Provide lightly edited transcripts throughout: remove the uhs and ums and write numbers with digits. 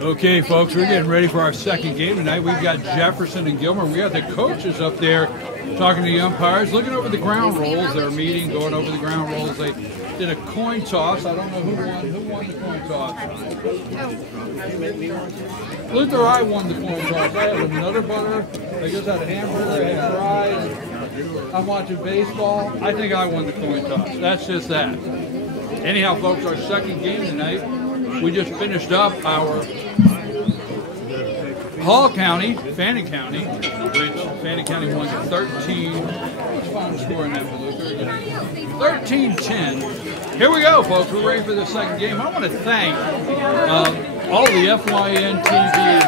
Okay, folks, we're getting ready for our second game tonight. We've got Jefferson and Gilmer. We got the coaches up there talking to the umpires, looking over the ground rules. They're meeting, going over the ground rules. They did a coin toss. I don't know who won. Who won the coin toss? Luther, I won the coin toss. I had another butter. I just had a hamburger. I had fries. I'm watching baseball. I think I won the coin toss. That's just that. Anyhow, folks, our second game tonight. We just finished up our Hall County, Fannin County, which Fannin County won 13. What's the final score in that, Luther? 13-10. Here we go, folks. We're ready for the second game. I want to thank all the FYN TV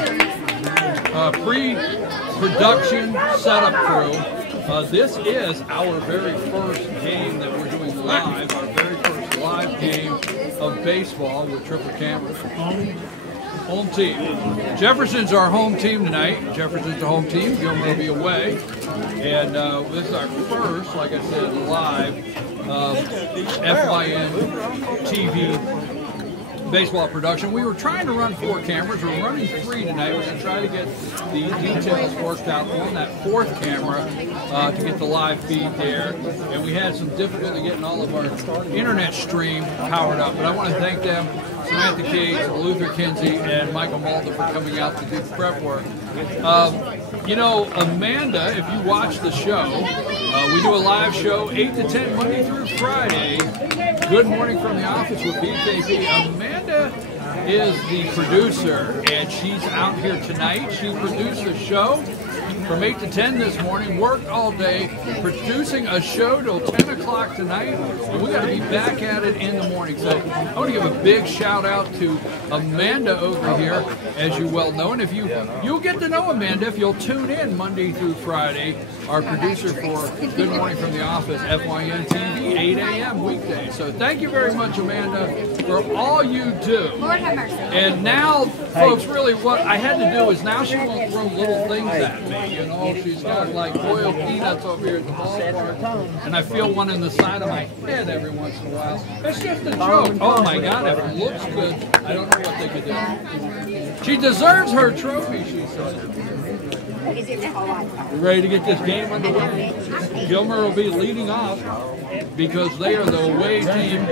pre-production setup crew. This is our very first game that we're doing live, our very first live game of baseball with triple cameras. Home team. Jefferson's our home team tonight. Jefferson's the home team. Gilmer will be away. And this is our first, like I said, live FYN TV baseball production. We were trying to run 4 cameras. We're running 3 tonight. We're going to try to get the details worked out on that 4th camera to get the live feed there. And we had some difficulty getting all of our internet stream powered up. But I want to thank them, Samantha Cates, Luther Kinsey, and Michael Malta for coming out to do the prep work. You know, Amanda, if you watch the show, we do a live show 8 to 10 Monday through Friday. Good Morning from the Office with BKP. Amanda is the producer, and she's out here tonight. She produced the show from 8 to 10 this morning, worked all day, producing a show till 10 o'clock tonight, and we got to be back at it in the morning. So I want to give a big shout out to Amanda over here, as you well know. And if you'll get to know Amanda if you'll tune in Monday through Friday, our producer for Good Morning from the Office, FYN TV, 8 a.m. weekday. So thank you very much, Amanda, for all you do. And now, folks, really what I had to do is now she won't throw little things at me. You know, she's got like boiled peanuts over here at the ballpark, and I feel one in the side of my head every once in a while. It's just a joke. Oh my God, if it looks good, I don't know what they could do. She deserves her trophy, she said. We're ready to get this game underway. Gilmer will be leading off because they are the away team.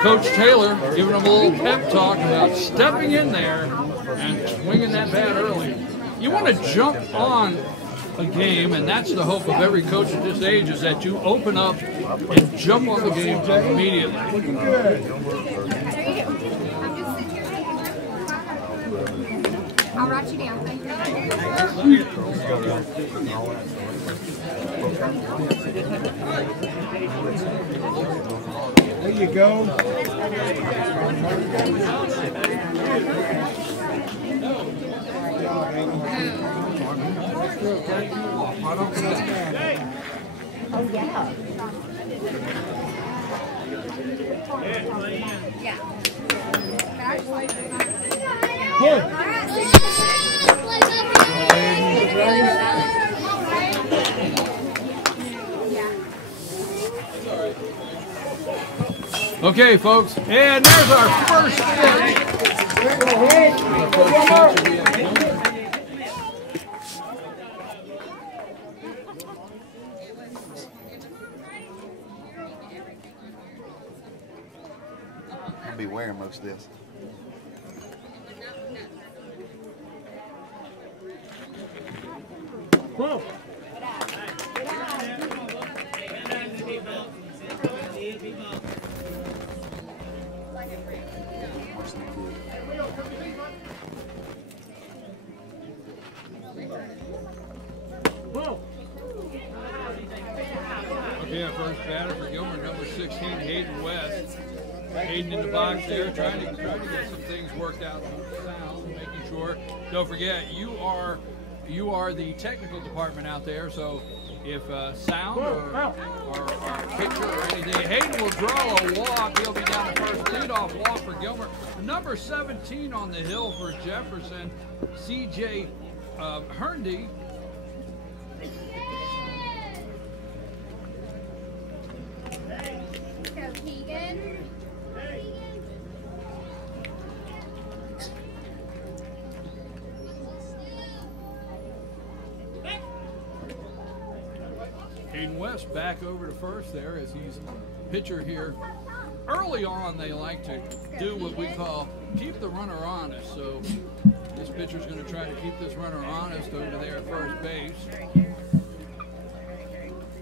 Coach Taylor giving them a little pep talk about stepping in there and swinging that bat early. You want to jump on a game, and that's the hope of every coach at this age, is that you open up and jump on the game immediately. I'll write you down. There you go. Oh, yeah. Yeah. Okay, folks, and there's our first pitch. I'll be wearing most of this. Whoa. Okay, our first batter for Gilmer, number 16, Hayden West. Hayden in the box there, trying to get some things worked out on the sound, making sure. Don't forget, you are the technical department out there, so if sound or picture or anything, Hayden will draw a walk. He'll be down the first leadoff walk for Gilmer. Number 17 on the hill for Jefferson, C.J. Herndy. Hayden West back over to first there as he's pitcher here. Early on, they like to do what we call keep the runner honest. So this pitcher's going to try to keep this runner honest over there at first base.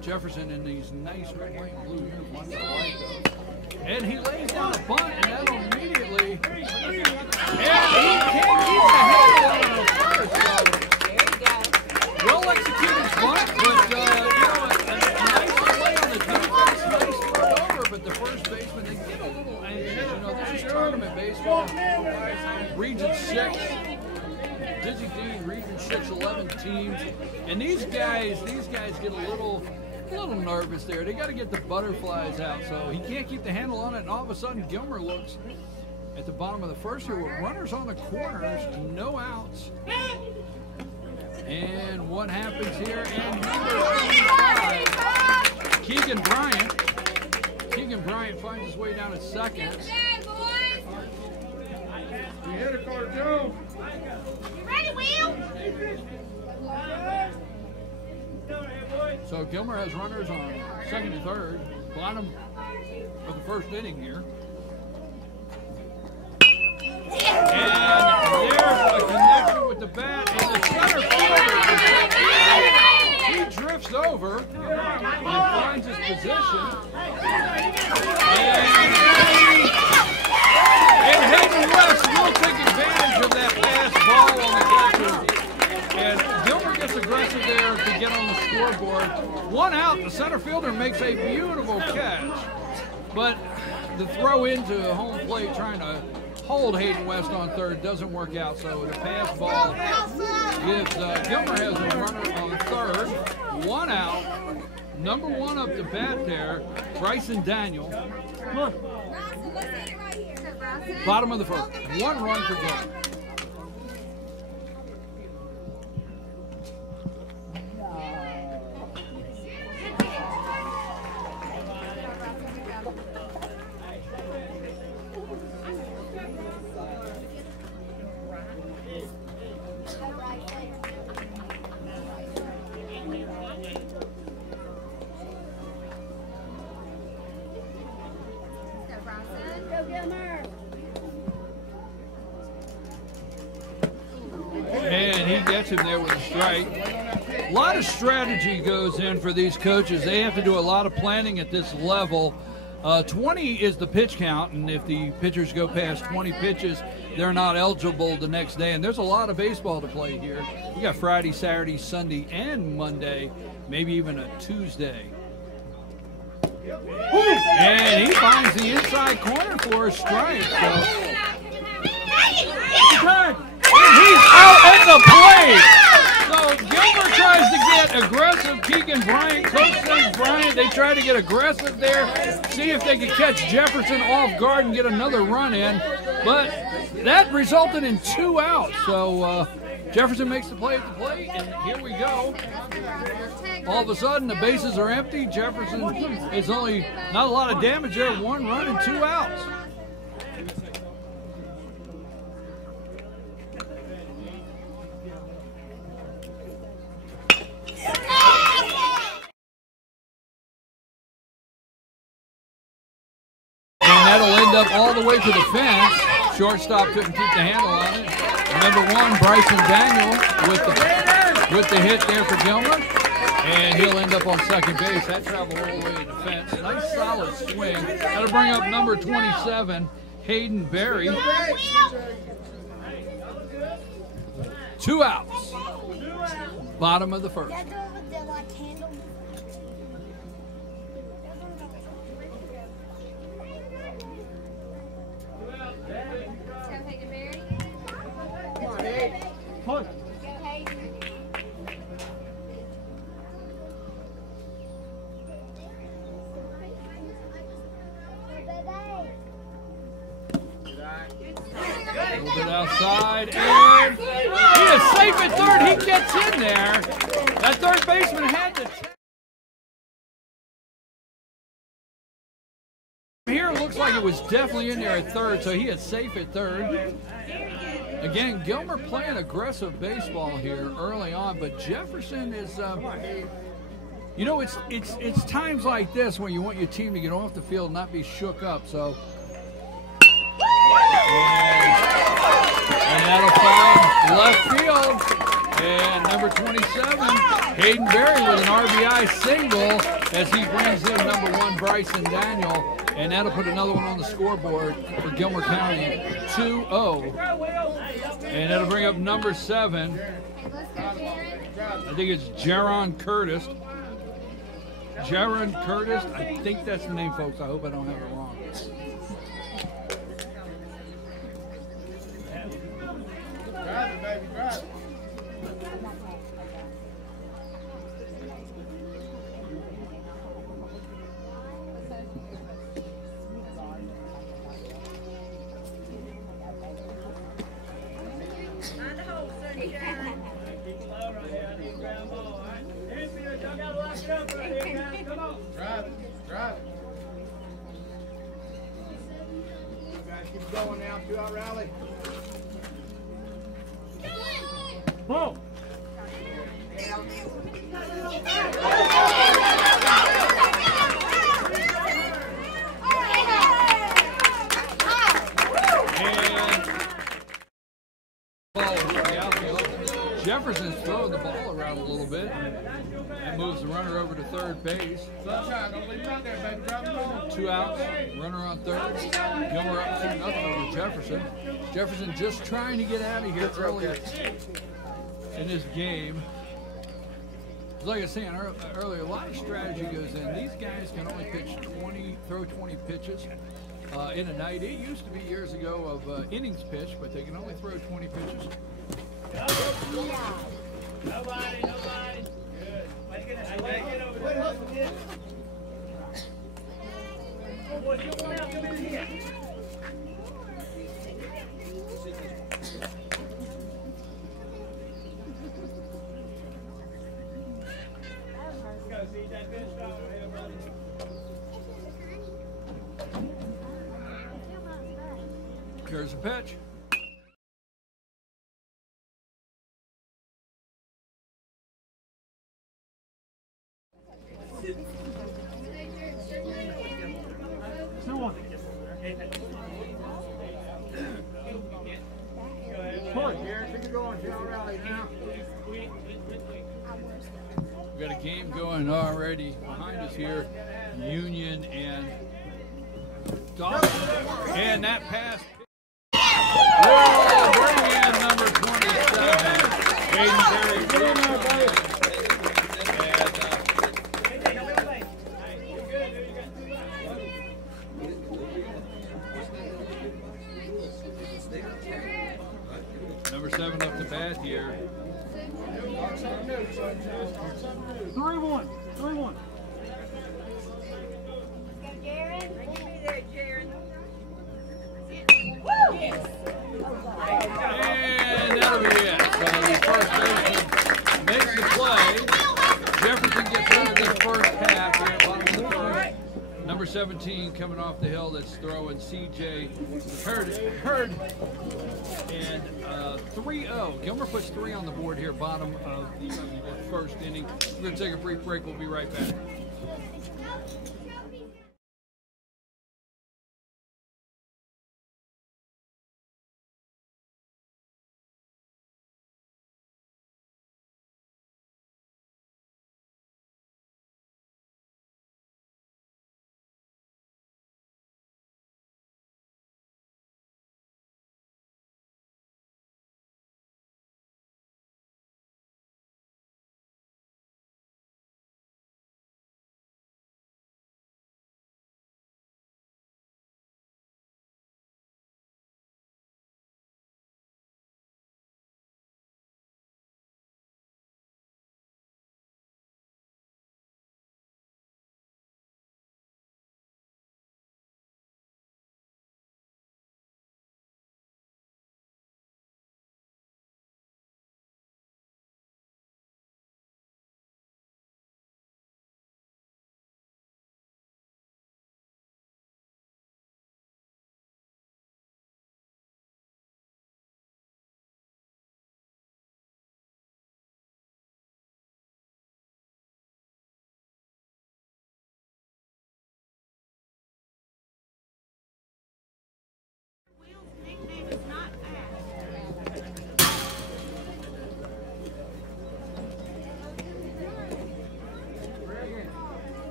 Jefferson in these nice red, white, and blue uniforms. I like those. And he lays down a bunt, and that'll immediately. And he can't keep the handle on it first. So well executed bunt, but a nice play on the defense, nice throw over. But the first baseman, they get a little anxious. This is tournament baseball. Region 6. Dizzy Dean, Region 6, 11 teams, and these guys get a little nervous there. They got to get the butterflies out, so he can't keep the handle on it. And all of a sudden, Gilmer looks at the bottom of the first here with runners on the corners, no outs. And what happens here? And number 5, Keegan Bryant. Keegan Bryant finds his way down at second. You hit it, Carter Jones. You ready, Will? So Gilmer has runners on second and third, bottom of the first inning here. And there's a connection with the bat, and the center fielder, he drifts over and finds his position. And Hayden West will take advantage of that fast ball on the catcher. And Gilmer gets aggressive there to get on the scoreboard. 1 out, the center fielder makes a beautiful catch. But the throw into home plate trying to hold Hayden West on third doesn't work out. So the pass ball gives Gilmer has a runner on third. 1 out. Number 1 up to bat there, Bryson Daniel. Come on. Bottom of the first. 1 run for Gilmer. And he gets him there with a strike. A lot of strategy goes in for these coaches. They have to do a lot of planning at this level. 20 is the pitch count, and if the pitchers go past 20 pitches, they're not eligible the next day. And there's a lot of baseball to play here. You got Friday, Saturday, Sunday, and Monday, maybe even a Tuesday. And he finds the inside corner for a strike. So. And he's out at the plate. So Gilmer tries to get aggressive. Keegan Bryant, coach says Bryant, they try to get aggressive there, see if they could catch Jefferson off guard and get another run in. But that resulted in 2 outs. So Jefferson makes the play at the plate, and here we go. All of a sudden, the bases are empty. Jefferson is only not a lot of damage there. 1 run and 2 outs. And that'll end up all the way to the fence. Shortstop couldn't keep the handle on it. Number 1, Bryson Daniel with the hit there for Gilmer. And he'll end up on second base. That traveled all the way to the fence. Nice solid swing. That'll bring up number 27, Hayden Berry. 2 outs. Bottom of the first. Come on. A little bit outside, and he is safe at third. He gets in there. That third baseman had to check. Here it looks like it was definitely in there at third, so he is safe at third. Again, Gilmer playing aggressive baseball here early on, but Jefferson is You know, it's times like this when you want your team to get off the field and not be shook up. So, and that'll find left field. And number 27, Hayden Berry with an RBI single as he brings in number 1 Bryson Daniel, and that'll put another one on the scoreboard for Gilmer County, 2-0. And that'll bring up number 7. I think it's Jaron Curtis. Jaron Curtis, I think that's the name, folks. I hope I don't have it wrong. Drive it, baby, drive it. Drive it, drive it. Guys, keep going now, 2-out rally. Whoa! Jefferson's throwing the ball around a little bit. That moves the runner over to third base. Sunshine, don't leave him out there, baby. Drive him home. 2 outs, runner on third. Gilmer up 2-0 over Jefferson. Jefferson just trying to get out of here early in this game. Like I was saying earlier, a lot of strategy goes in. These guys can only throw 20 pitches in a night. It used to be years ago of innings pitched, but they can only throw 20 pitches. Nobody. Good. Get over there. Oh, boy, you want out, come in here. Let's go see that bench dog over here, buddy. Here's a pitch. Come on, Jared, keep it going. 2-out rally now. We've got a game going already behind us here. Union and Dawson. And that pass. Will bring in number 27. Hayden Berry. Number 7 up to bat here. 3-1. 3-1. And that'll be it. So the first baseman makes the play. Jefferson gets out of this first half here at bottom of the third. Number 17 coming off the hill that's throwing CJ Hurd. And 3-0. Gilmer puts 3 on the board here, bottom of the first inning. We're going to take a brief break. We'll be right back.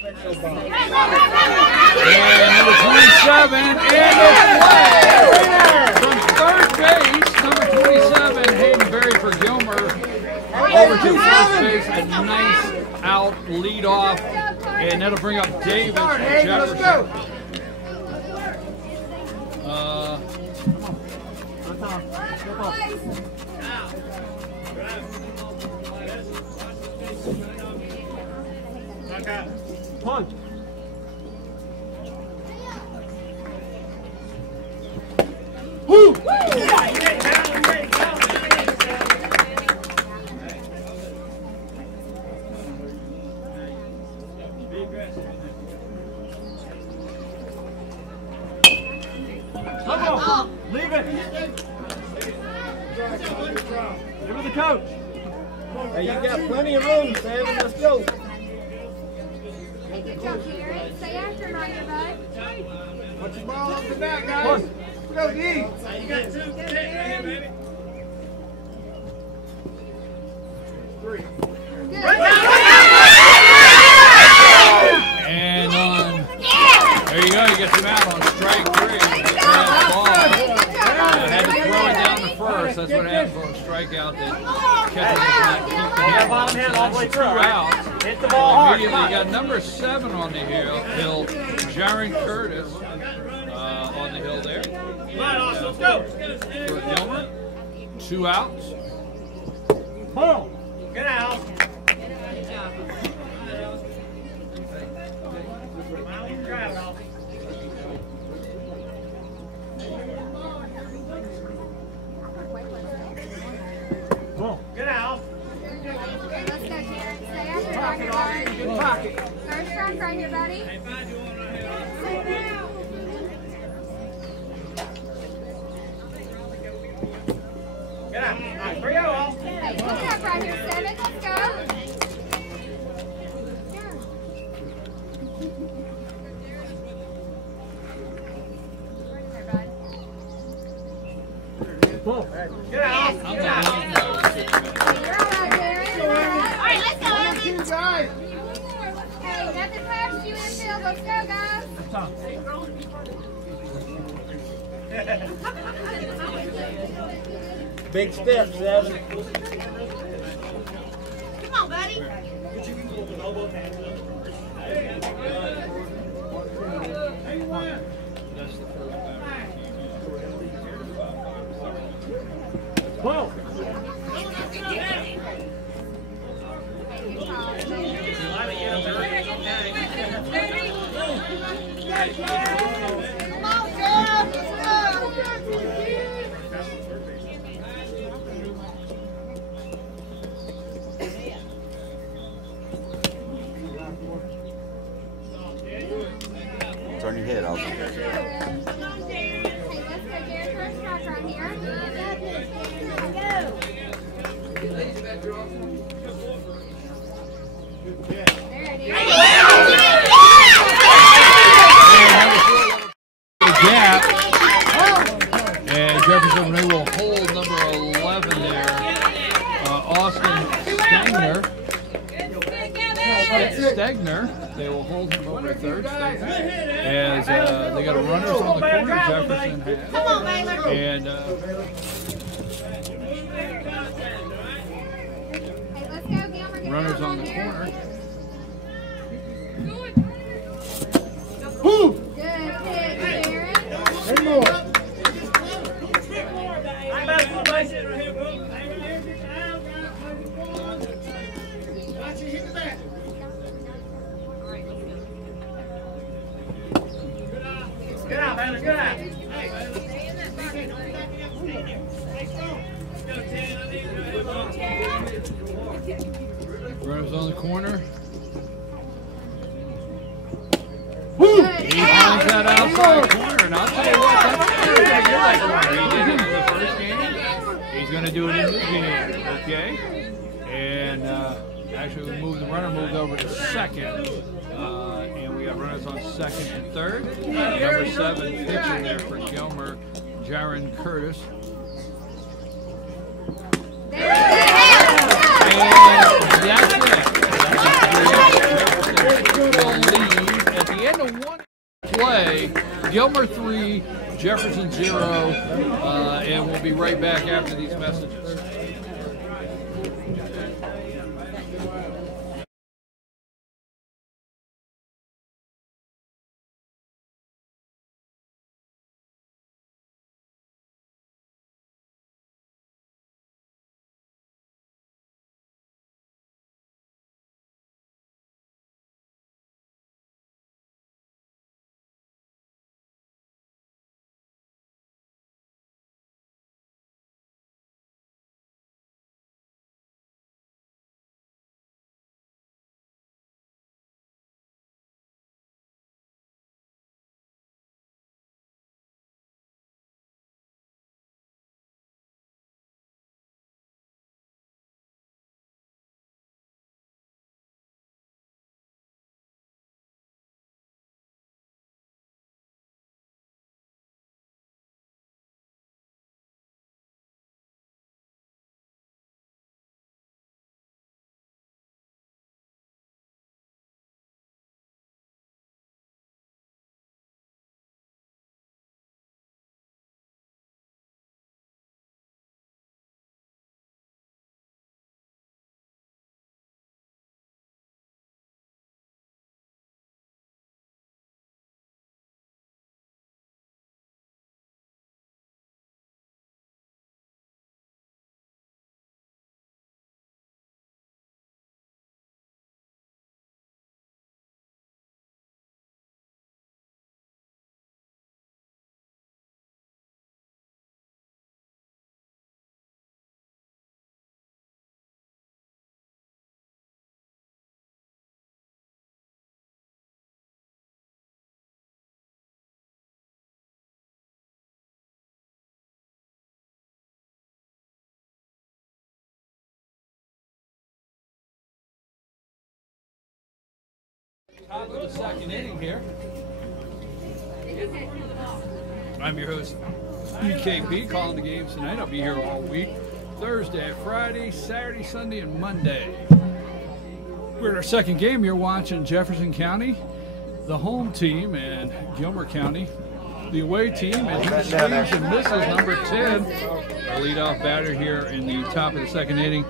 And number 27 in the play from third base. Number 27, Hayden Berry for Gilmer. Over to first base, a nice out lead off, and that'll bring up Davis from Jefferson. Punch. Woo! Come on. Leave it. Give it the coach. Hey, you got plenty of room, Seven. Let's go. Good job, Karen. Stay after him right here, bud. Put your ball off the bat, guys. Let's go, D. You got 2 to protect right here, baby. Good. And there you go, you get him out on strike 3. Had to throw it down to first. That's what happens on a strikeout. That catcher does not keep the hit. Bottom hand all the way through. 2 outs. Hit the ball hard. Immediately, you got number 7 on the hill, Jaron Curtis on the hill there. Let's go. For Gilmer, 2 outs. Boom. Get out. Boom. Get out. Let's go, Karen. Stay after him right here, bud. Good pocket. First strike right here, buddy. Get out. All right, 3-0 all. Hey, pick it up right here, 7. Let's go. Boom. Get out. I'm Get not out. winning those. You're all right, Karen. You're all right. All right, let's go, Evan. You guys. Hey, nothing past you infield. Let's go, guys. Big steps, Seven. Come on, buddy. That's the first batter. Boom. Come on, Jeff. Let's go. Turn your head off. Hey, let's go, Jared. First strike right here. There it is. Gap. And Jefferson Ray will hold number 11 there. Austin Stegner. They will hold him over third. As they got a runners on the corner. Jefferson has. Come on, Baylor. And Hey, let's go, Gilmer. Get runners down on the here. corner. Woo! Good pitch, Jared. One more. I'm back to the base hit right here, bro. Get out, Baylor, get out. Runners on the corner. Woo! Good. He finds that outside corner, and I'll tell you what, that's going to get that corner. He did it in the first game. He's going to do it in this game, okay? And actually, runner moved over to second. And we got runners on second and third. Number 7 pitcher there for Gilmer, Jaron Curtis. There it is. And that's it. That's it. down to one play. Gilmer 3, Jefferson 0, and we'll be right back after these messages. Top of the second inning here. I'm your host, BKP, calling the games tonight. I'll be here all week. Thursday, Friday, Saturday, Sunday, and Monday. We're in our second game. You're watching Jefferson County, the home team, and Gilmer County, the away team. And he swings and misses number 10. Our leadoff batter here in the top of the second inning,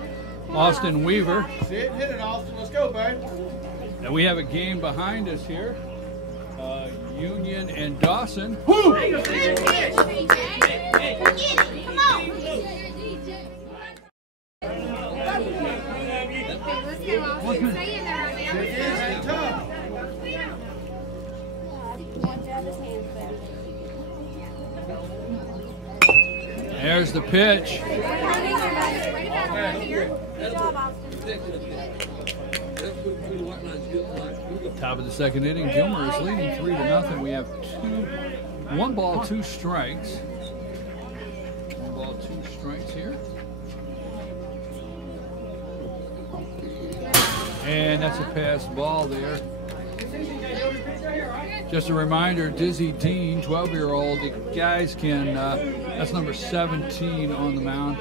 Austin Weaver. See it, hit it, Austin. Let's go, bud. And we have a game behind us here. Union and Dawson. Woo! Come on. Let's go, Austin. Stay in there right now. There's the pitch. Good job, Austin. Top of the second inning, Gilmer is leading 3-0. We have 1 ball, 2 strikes. 1 ball, 2 strikes here. And that's a pass ball there. Just a reminder, Dizzy Dean, 12-year-old, the guys can, that's number 17 on the mound,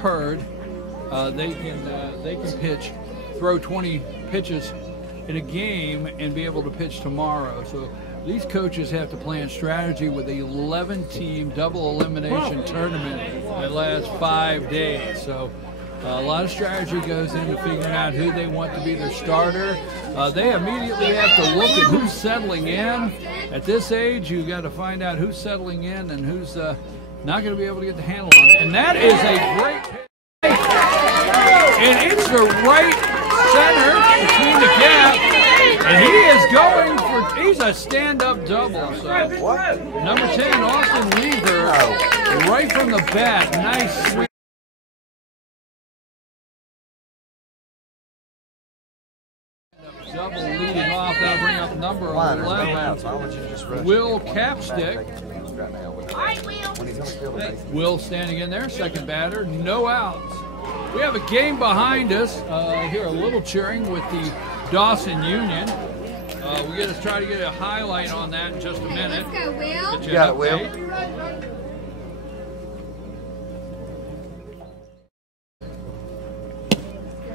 Hurd. They can pitch, throw 20 pitches in a game and be able to pitch tomorrow. So these coaches have to plan strategy with the 11-team double elimination tournament that lasts 5 days. So a lot of strategy goes into figuring out who they want to be their starter. They immediately have to look at who's settling in. At this age, you've got to find out who's settling in and who's not going to be able to get the handle on it. And that is a great pitch. And it's the right center between the gap. And he is going for, he's a stand-up double. So number 10, Austin Weaver, right from the bat. Nice swing. Double leading off. That'll bring up number 11, Will Capstick. Will standing in there, second batter, no outs. We have a game behind us. Here, a little cheering with the Dawson Union. We're going to try to get a highlight on that in just a minute. Let's go, Will. You got it, Will. Good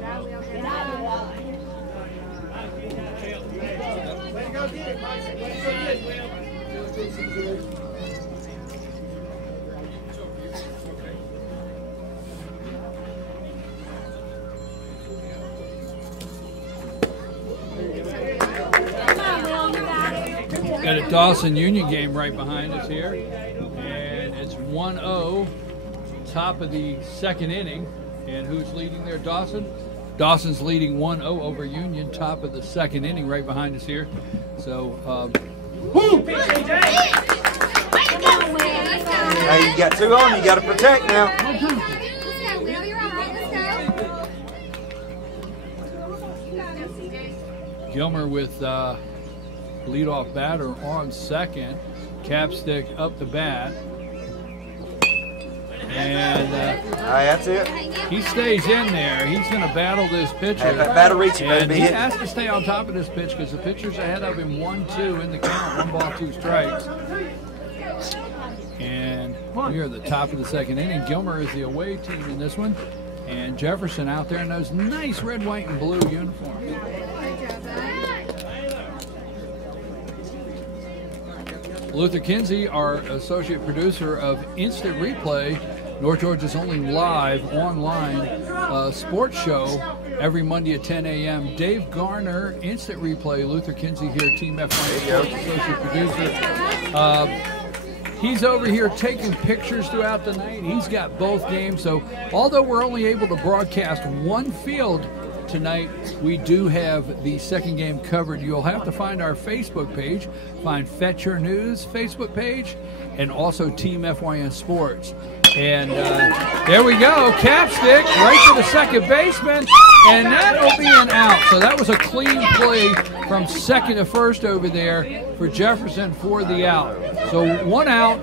eye, Will. Good eye. Way to go get it, Mike. Got a Dawson Union game right behind us here, and it's 1-0, top of the second inning. And who's leading there? Dawson. Dawson's leading 1-0 over Union, top of the second inning, right behind us here. So, Hey, you got 2 on. You got to protect now. Let's go, Will. You're all right. Let's go. Gilmer with leadoff batter on second. Capstick up the bat. And All right, that's it. he stays in there. He's going to battle this pitcher. Hey, that batter reach better And be he hitting. has to stay on top of this pitch because the pitcher's ahead of him 1-2 in the count. 1 ball, 2 strikes. And we are at the top of the second inning. Gilmer is the away team in this one. And Jefferson out there in those nice red, white, and blue uniforms. Good job, bud. Luther Kinsey, our associate producer of Instant Replay, North Georgia's only live online sports show every Monday at 10 a.m. Dave Garner, Instant Replay, Luther Kinsey here, Team FY Sports associate producer. He's over here taking pictures throughout the night. He's got both games. So although we're only able to broadcast one field tonight, we do have the second game covered. You'll have to find our Facebook page, find Fetcher News Facebook page, and also Team FYN Sports. And there we go, Capstick right to the second baseman, and that'll be an out. So that was a clean play from second to first over there for Jefferson for the out. So 1 out,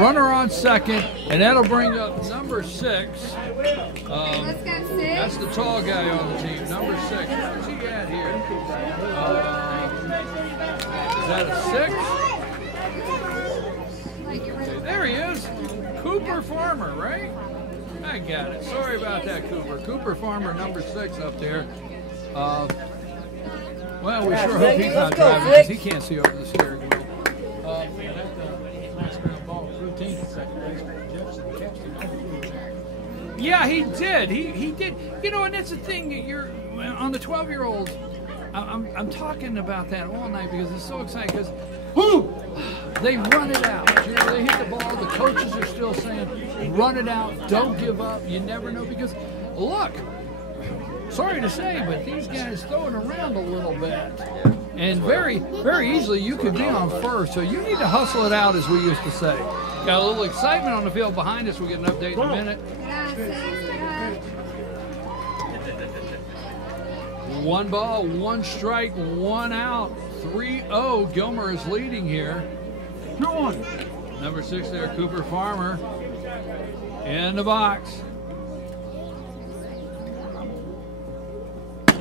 runner on second, and that'll bring up number 6. Let's go, 6. That's the tall guy on the team, number 6. Where's he at here? Is that a 6? Okay, there he is. Cooper Farmer, right? I got it. Sorry about that, Cooper. Cooper Farmer, number 6 up there. Well, we sure hope he's not driving because he can't see over the steering wheel. Yeah, he did. He did. You know, and that's the thing that you're on the 12-year-olds. I'm talking about that all night because it's so exciting because they run it out. You know, they hit the ball. The coaches are still saying, run it out. Don't give up. You never know because, look, sorry to say, but these guys throw it around a little bit. And very, very easily you could be on first. So you need to hustle it out, as we used to say. Got a little excitement on the field behind us. We'll get an update in a minute. Yeah, 6. 1 ball, 1 strike, 1 out. 3-0. Gilmer is leading here. Number 6 there, Cooper Farmer. In the box. Good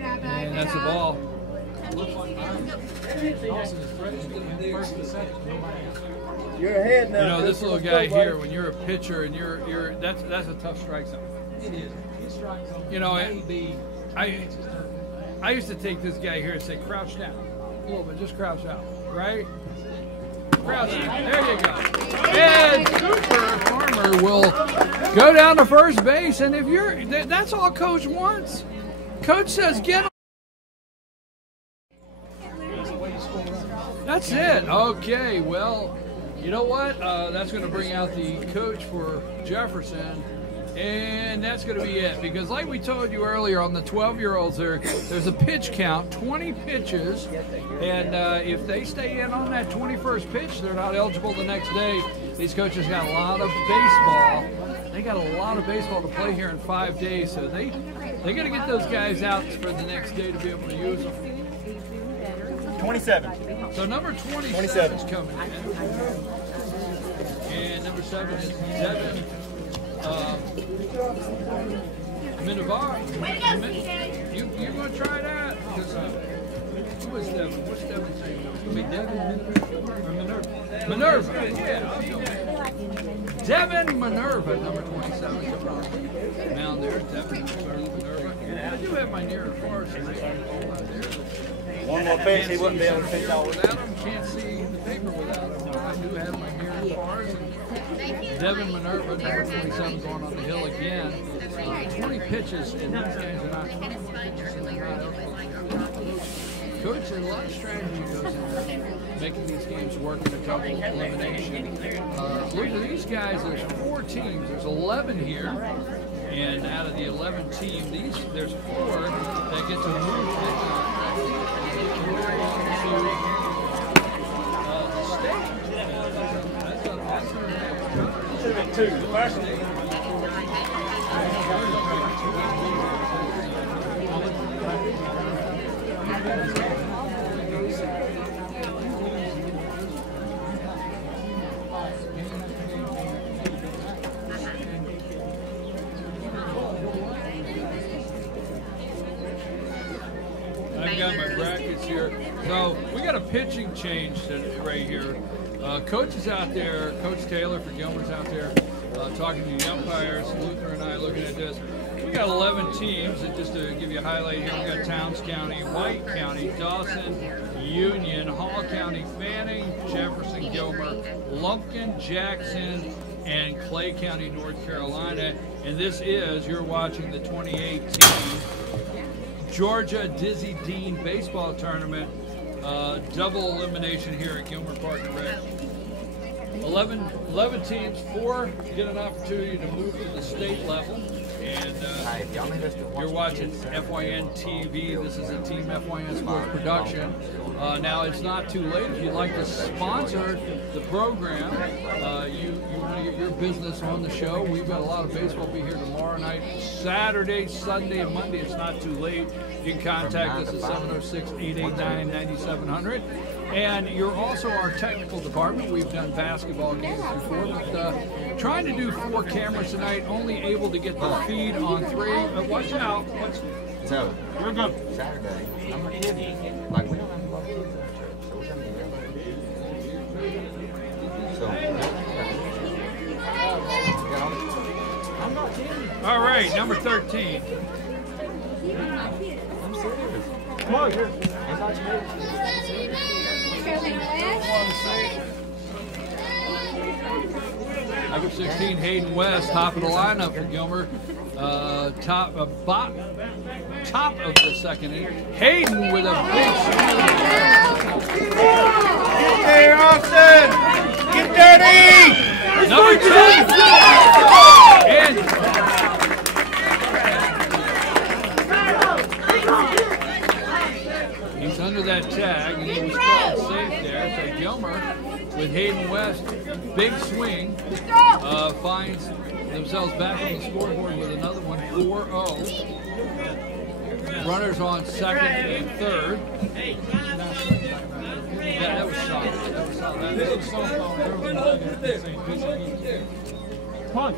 job, bud. And that's the Good ball. You're ahead now. You know, this little guy here, when you're a pitcher and you're that's a tough strike zone. It is. He strikes on You know, maybe. I used to take this guy here and say, crouch down. A little bit, just crouch out, right? Crouch down. There you go. And Cooper Farmer will go down to first base, and if you're, that's all Coach wants. Coach says, get him. That's it. Okay, well, you know what? That's going to bring out the coach for Jefferson. And that's going to be it. Because like we told you earlier on the 12-year-olds, there's a pitch count, 20 pitches. And if they stay in on that 21st pitch, they're not eligible the next day. These coaches got a lot of baseball. They got a lot of baseball to play here in 5 days. So they got to get those guys out for the next day to be able to use them. 27. So number 27 is coming in. And number 7 is Devin Minovar. You going to try that? Because who is Devin? What's Devin's name? It's going to be Devin or Minerva. Minerva. Yeah. Devin Minerva, number 27. Down there, Devin Minerva. I do have my near and far tonight. One more pitch, he wouldn't be able to pitch all of it. Without him, can't see the paper without him. But I do have my near and fars. Devin Minerva, number 27, going on the hill again. 20 pitches, and these guys are not 20 pitches, and they're not eligible. Coach, a lot of strategy goes in there. making these games work in a double elimination. Look at these guys. There's 4 teams. There's 11 here, and out of the 11 teams, there's 4 that get to move on to the state. Should have been 2. The first one. I've got my brackets here. So we got a pitching change right here. Coach is out there. Coach Taylor for Gilmer's out there talking to the umpires. Luther and I looking at this. We got 11 teams. And just to give you a highlight here, we got Towns County, White County, Dawson, Union, Hall County, Fanning, Jefferson, Gilmer, Lumpkin, Jackson, and Clay County, North Carolina. And this is, you're watching the 2018 Georgia Dizzy Dean Baseball Tournament, double elimination here at Gilmer Park and Rec. 11 teams, 4 get an opportunity to move to the state level. And you're watching FYN TV. This is a Team FYN Sports production. Now, it's not too late. If you'd like to sponsor the program, you want to get your business on the show. We've got a lot of baseball. We'll be here tomorrow night, Saturday, Sunday, and Monday. It's not too late. You can contact us at 706-889-9700. And you're also our technical department. We've done basketball games before, but trying to do 4 cameras tonight, only able to get the feed on 3. But watch out. So, we're good. Saturday, I'm not kidding. Like, we don't have a lot of kids in the church, so we're going to get everybody. I'm not kidding. All right, number 13. I'm serious. Come on, you're not Number 16, Hayden West, top of the lineup for Gilmer. Top of the second inning. Hayden with a big swing. Get there, Austin! Get dirty! Number 2. And he's under that tag, and he was called safe there. So Gilmer, with Hayden West, big swing, finds themselves back on the scoreboard with another one, 4-0. Runners on second and third. Yeah, that was solid. That was solid. That was softball. Come on.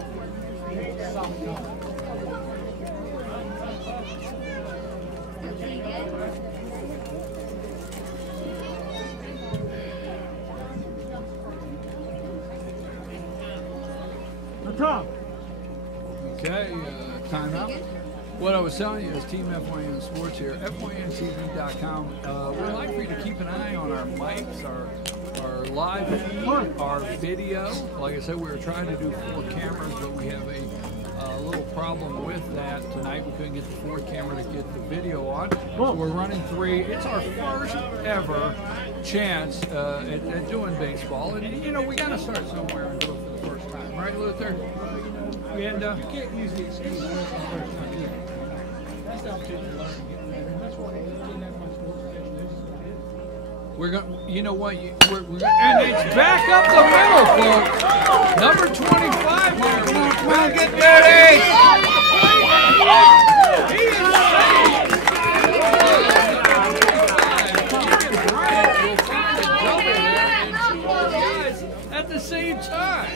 Tom. Okay, timeout. What I was telling you is Team FYN Sports here, FYNTV.com. We'd like for you to keep an eye on our mics, our live feed, our video. Like I said, we were trying to do 4 cameras, but we have a little problem with that tonight. We couldn't get the 4th camera to get the video on. So we're running 3. It's our first ever chance at doing baseball. And, you know, we got to start somewhere and do it for the first time. Right, Luther? And You can't use the excuse for the first time either. That's the opportunity to learn and get better. And that's what Team FYN Sports Station is. we're going. You know what? And it's back up the middle, folks. Number 25 here. Come on, get dirty! He is safe. At the same time,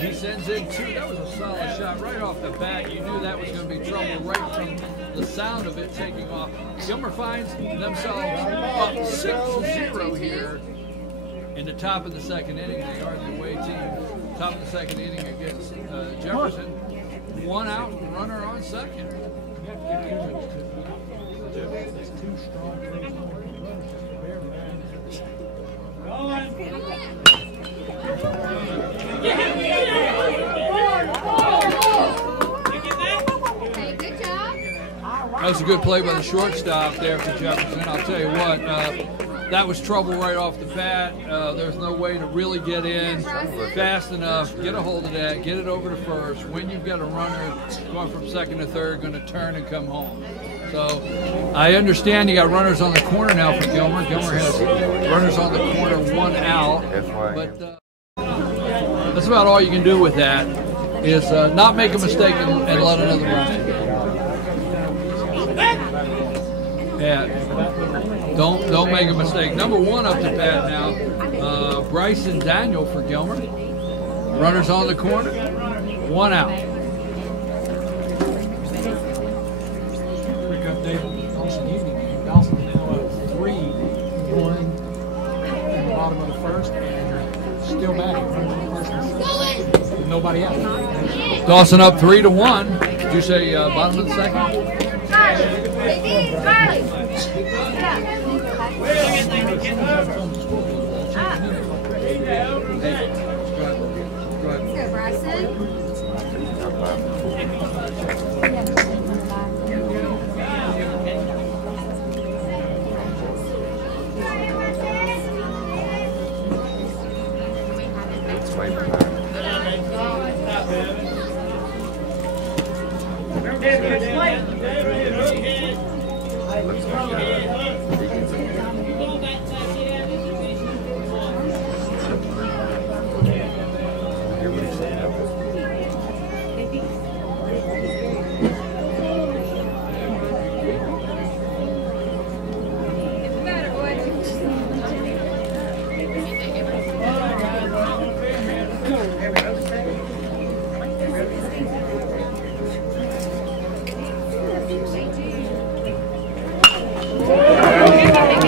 he sends in 2. That was a solid shot right off the bat. You knew that was going to be trouble right from the sound of it taking off. Gilmer finds themselves up 6-0 here in the top of the second inning. They are the away team. Top of the second inning against Jefferson. 1 out, runner on second. That's 2 strong players. Hey, good job. That was a good play by the shortstop there for Jefferson. I'll tell you what, that was trouble right off the bat. There's no way to really get in fast enough, get a hold of that, get it over to first. When you've got a runner going from second to third, going to turn and come home. So I understand you got runners on the corner now for Gilmer. Gilmer has runners on the corner, 1 out. But that's about all you can do with that, is not make a mistake and let another run in. Yeah. Don't make a mistake. Number 1 up to bat now, Bryson Daniel for Gilmer. Runners on the corner, 1 out. Pick up David Dawson evening game. Dawson now up 3-1 in the bottom of the first, and still batting. With nobody out. Dawson up 3-1. Did you say bottom of the second? Let's go, Bryson. It's way behind. Looks like Deacon's in there. Hear what he's saying up there. Better, boy.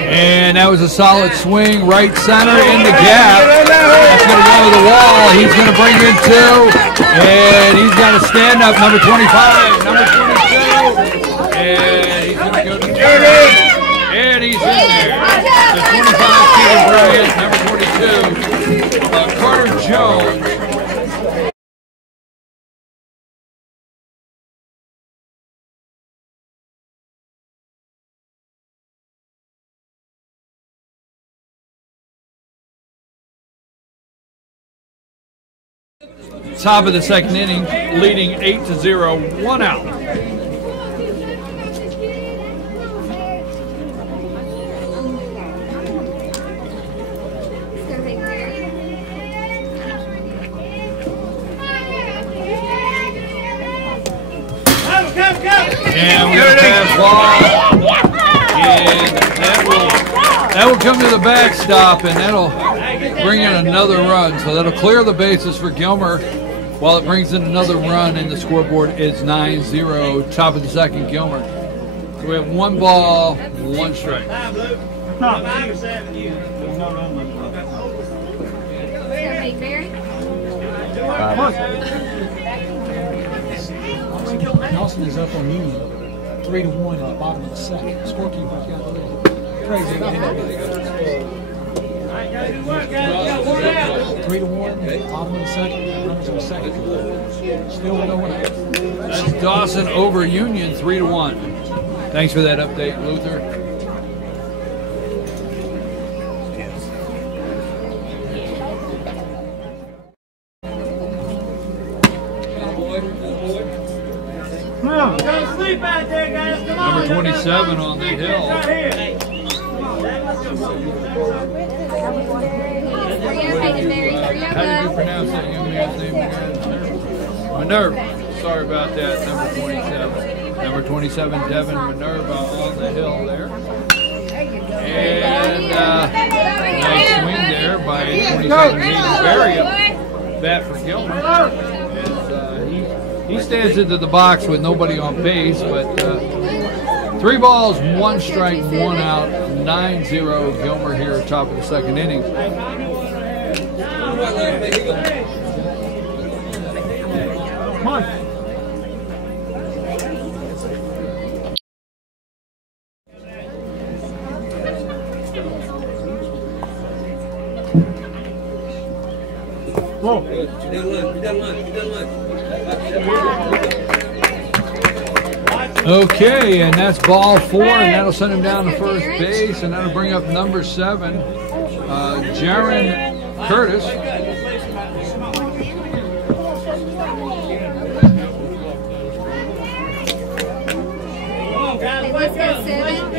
And that was a solid swing, right center in the gap. That's going to go to the wall. He's going to bring in 2, and he's got to stand up. Number 25, number 22, and he's going to go to third, and he's in there. The 25, Peter Bryant, number 42, Carter Jones. Top of the second inning, leading 8-0, 1 out. And we got a pass ball, and that will come to the backstop, and that'll bring in another run. So that'll clear the bases for Gilmer, while it brings in another run, and the scoreboard is 9-0. Top of the second, Gilmer. So we have 1 ball, 1 strike. Barry. Dawson is up on Union, 3-1 at the bottom of the second. Scorekeeper's got a little crazy. 3-1, bottom of the second, runners on the second. Still going out. That's Dawson over Union, 3-1. Thanks for that update, Luther. Don't sleep out there, guys. Come on. Number 27 on the hill. How did you pronounce that young man's name again? Minerva. Sorry about that, number 27. Number 27, Devin Minerva on the hill there. And nice swing there by 27 James Berry. Bat for Gilmer. He stands into the box with nobody on base, but 3 balls, 1 strike, 1 out, 9-0 Gilmer here, top of the second inning. Come on. Whoa. You done lunch. Okay, and that's ball 4, and that'll send him down to first base, and that'll bring up number 7, Jaron Curtis. Okay, let's go 7.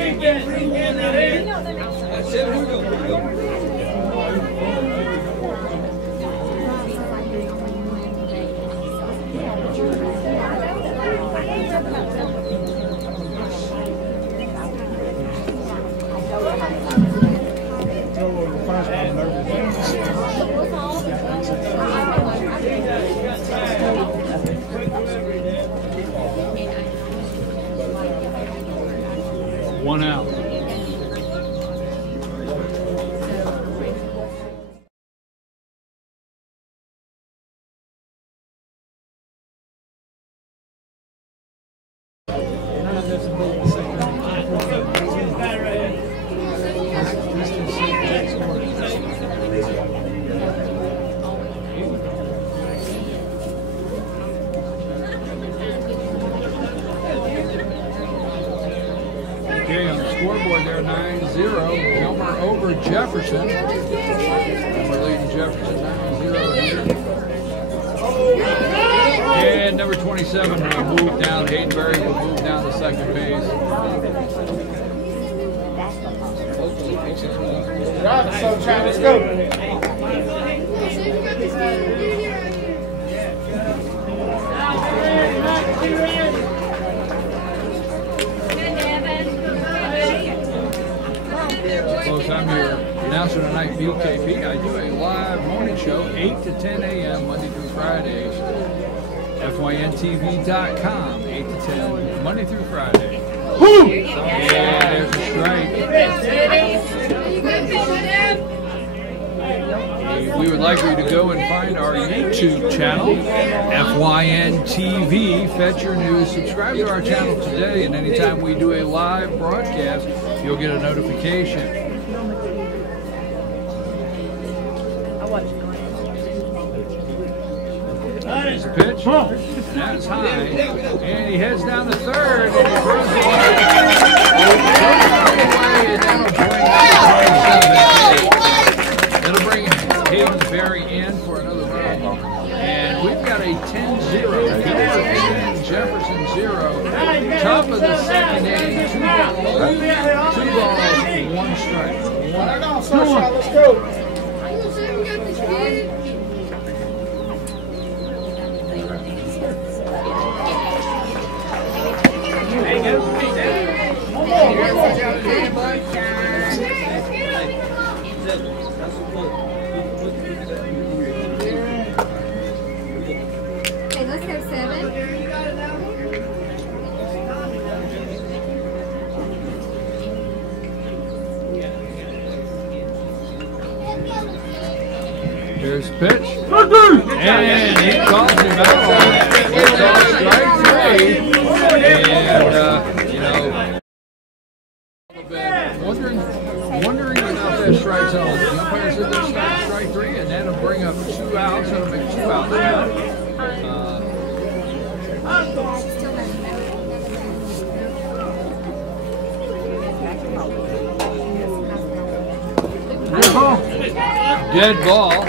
One out. Okay, on the scoreboard there, 9-0. Gilmer over Jefferson. And we're leading Jefferson 9-0 here. And number 27 will move down. Haydenberry will move down to second base. Let's go. Folks, I'm your announcer tonight, UKP. I do a live morning show, 8 to 10 a.m. Monday through Friday. FYNTV.com, 8 to 10, Monday through Friday. Woo! Yeah, there's a strike. We would like you to go and find our YouTube channel, FYNTV, Fetch Your News. Subscribe to our channel today, and anytime we do a live broadcast, you'll get a notification. There's a pitch. That's high. And he heads down to third, and he throws it away. That'll bring Haydenberry in for another run. And we've got a 10-0. Jefferson 0. Top of the second inning. 2 balls, 1 strike. Let's go. Okay, let's go 7. Here's the pitch. And he calls him out. He calls strike 3. And, you know, wondering about that strike zone. The umpire said they'll start strike 3, and that'll bring up 2 outs. That'll make 2 outs now. Dead ball.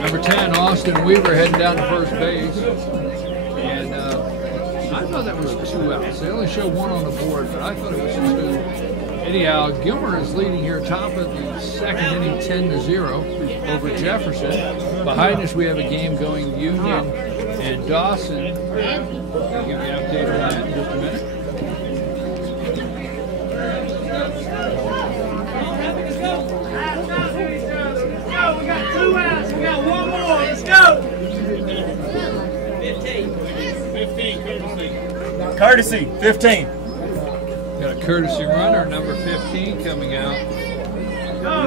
Number 10, Austin Weaver heading down to first base. And I thought that was 2 outs. They only show 1 on the board, but I thought it was 2. Anyhow, Gilmer is leading here top of the second inning 10-0 over Jefferson. Behind us we have a game going Union and Dawson. I'll give you an update on that in just a minute. We got 2 outs. We got 1 more. Let's go. 15. Courtesy. 15. Got a courtesy runner, number 15 coming out.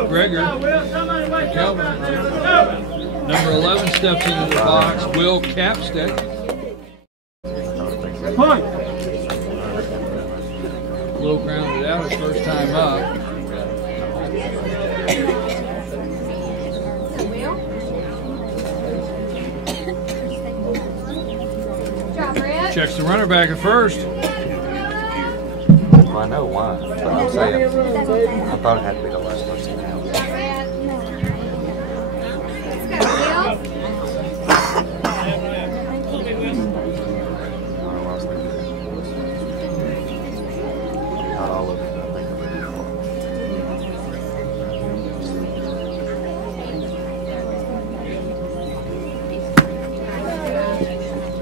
Gregor. Number 11 steps into the box, Will Capstick. Will grounded out his first time up. Checks the runner back at first. I know why, but I'm saying, I thought it had to be the last person out. Let's go, Will. I don't know what I was thinking. Not all of it, I think of it.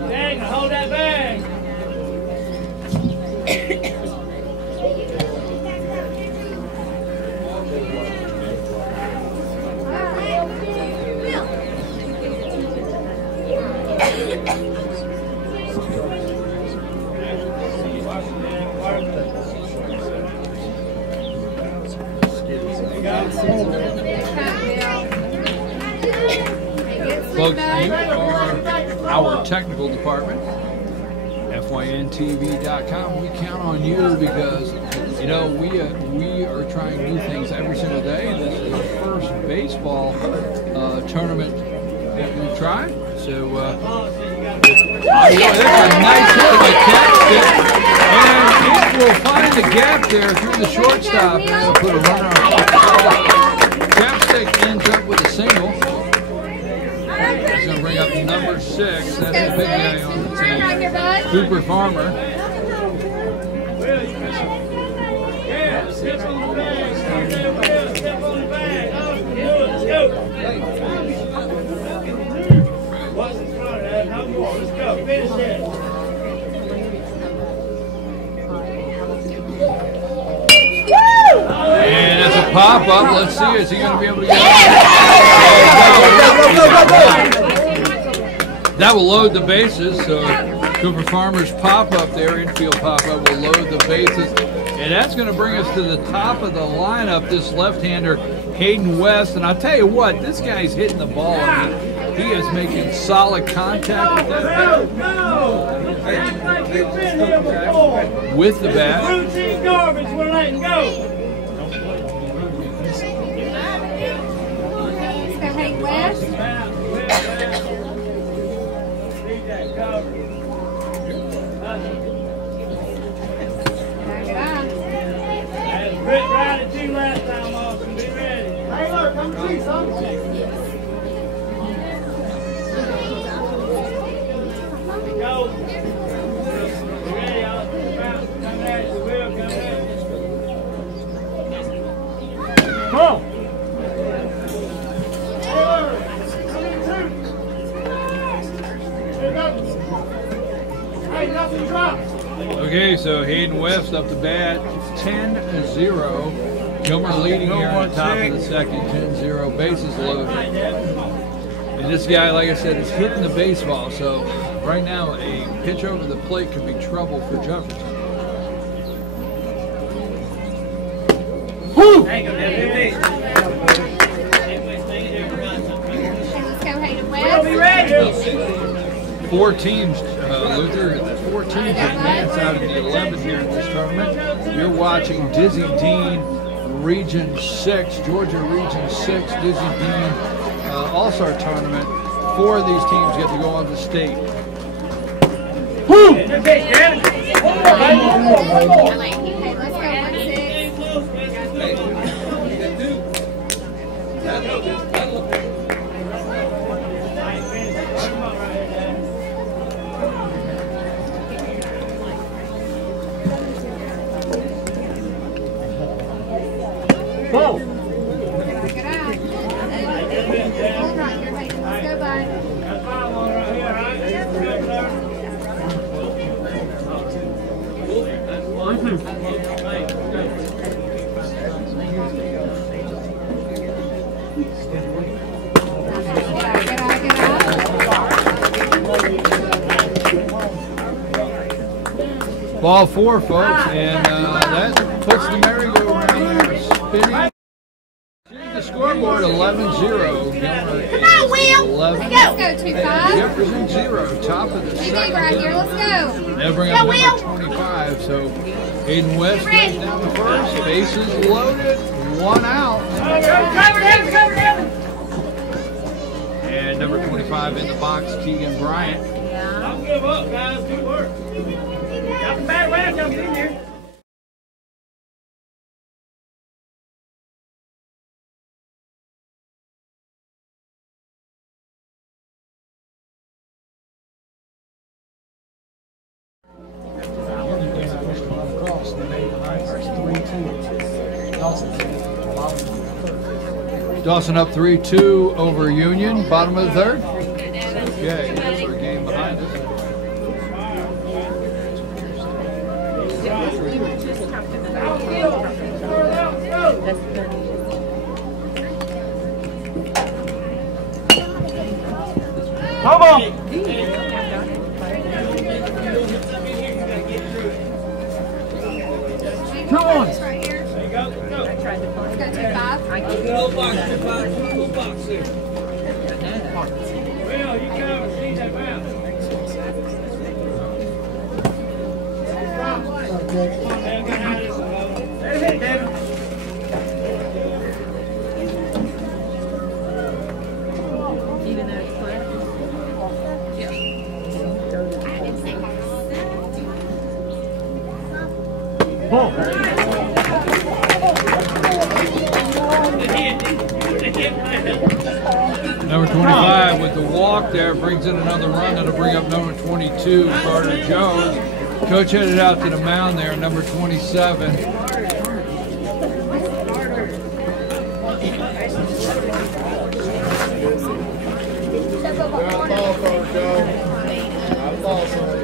Dang, hold that bag. Folks, you are our technical department. FYNTV.com. We count on you because, you know, we are trying new things every single day. This is the first baseball tournament that we've tried. So, that's a nice hit by Capstick. And it will find the gap there through the shortstop. And it'll put a runner on. Capstick ends up with a single. He's going to bring up number 6. That's the big guy on the team. Cooper Farmer. Yeah, step on the bag. Step on the bag. Let's go. Watch this runner, Dad. How you want? Let's go. Finish it. And that's a pop-up. Let's see. Is he going to be able to get it? That will load the bases. So Cooper Farmer's pop-up there, infield pop-up, will load the bases. And that's going to bring us to the top of the lineup, this left-hander, Hayden West. And I'll tell you what, this guy's hitting the ball. I mean, he is making solid contact with that Act like you've been here before. with the bat. Routine garbage, we're letting go. Let's go, Hank West. Need that cover. Back it up. That's Britt riding 2 last time, Austin. Be ready. Taylor, come see something. Go. Be ready, Austin. Bounce. Come at you. Will come at you. Come on. Taylor, come in too. Here it goes. Hey, nothing drops. Okay, so Hayden West up the bat, 10-0. Gilmer leading here on top of the second, 10-0, bases loaded. And this guy, like I said, is hitting the baseball, so right now a pitch over the plate could be trouble for Jefferson. Woo! Okay, let's go, Hayden West. Be ready. 4 teams, Luther, 4 teams advance out of the 11 here in this tournament. You're watching Dizzy Dean, Region 6, Georgia Region 6, Dizzy Dean All-Star Tournament. 4 of these teams get to go on to state. Woo! Okay, let's go, 1-6. Whoa. Back it up. Hold right here, Hayden. Let's go, bud. That's my one right here, all right? Good, sir. That's one. Back it up. Ball 4, folks, and that puts the merry-go-round there spinning. The scoreboard 11-0. Come on, Will. 11. Let's go, 2-5. Jefferson 0, top of the You big second. right here. Let's go. They'll bring up number 25. So Hayden West goes down to first. Bases loaded. 1 out. And number 25 in the box, Keegan Bryant. Don't give up, guys. Good work. Got the bat left. Y'all get in here. 3-2. Dawson. Dawson up 3-2 over Union, bottom of the third. Okay, that's our game behind us. Come on! 2-1. Right here. There you go. Go. Let's go 2-5. Well, you come and see that mouse. Let it hit, Devin. Even though it's flat? Pull. Number 25 with the walk there brings in another run. That'll bring up number 22, Carter Jones. Coach headed out to the mound there, number 27. Ball for it, Joe. Out ball for it.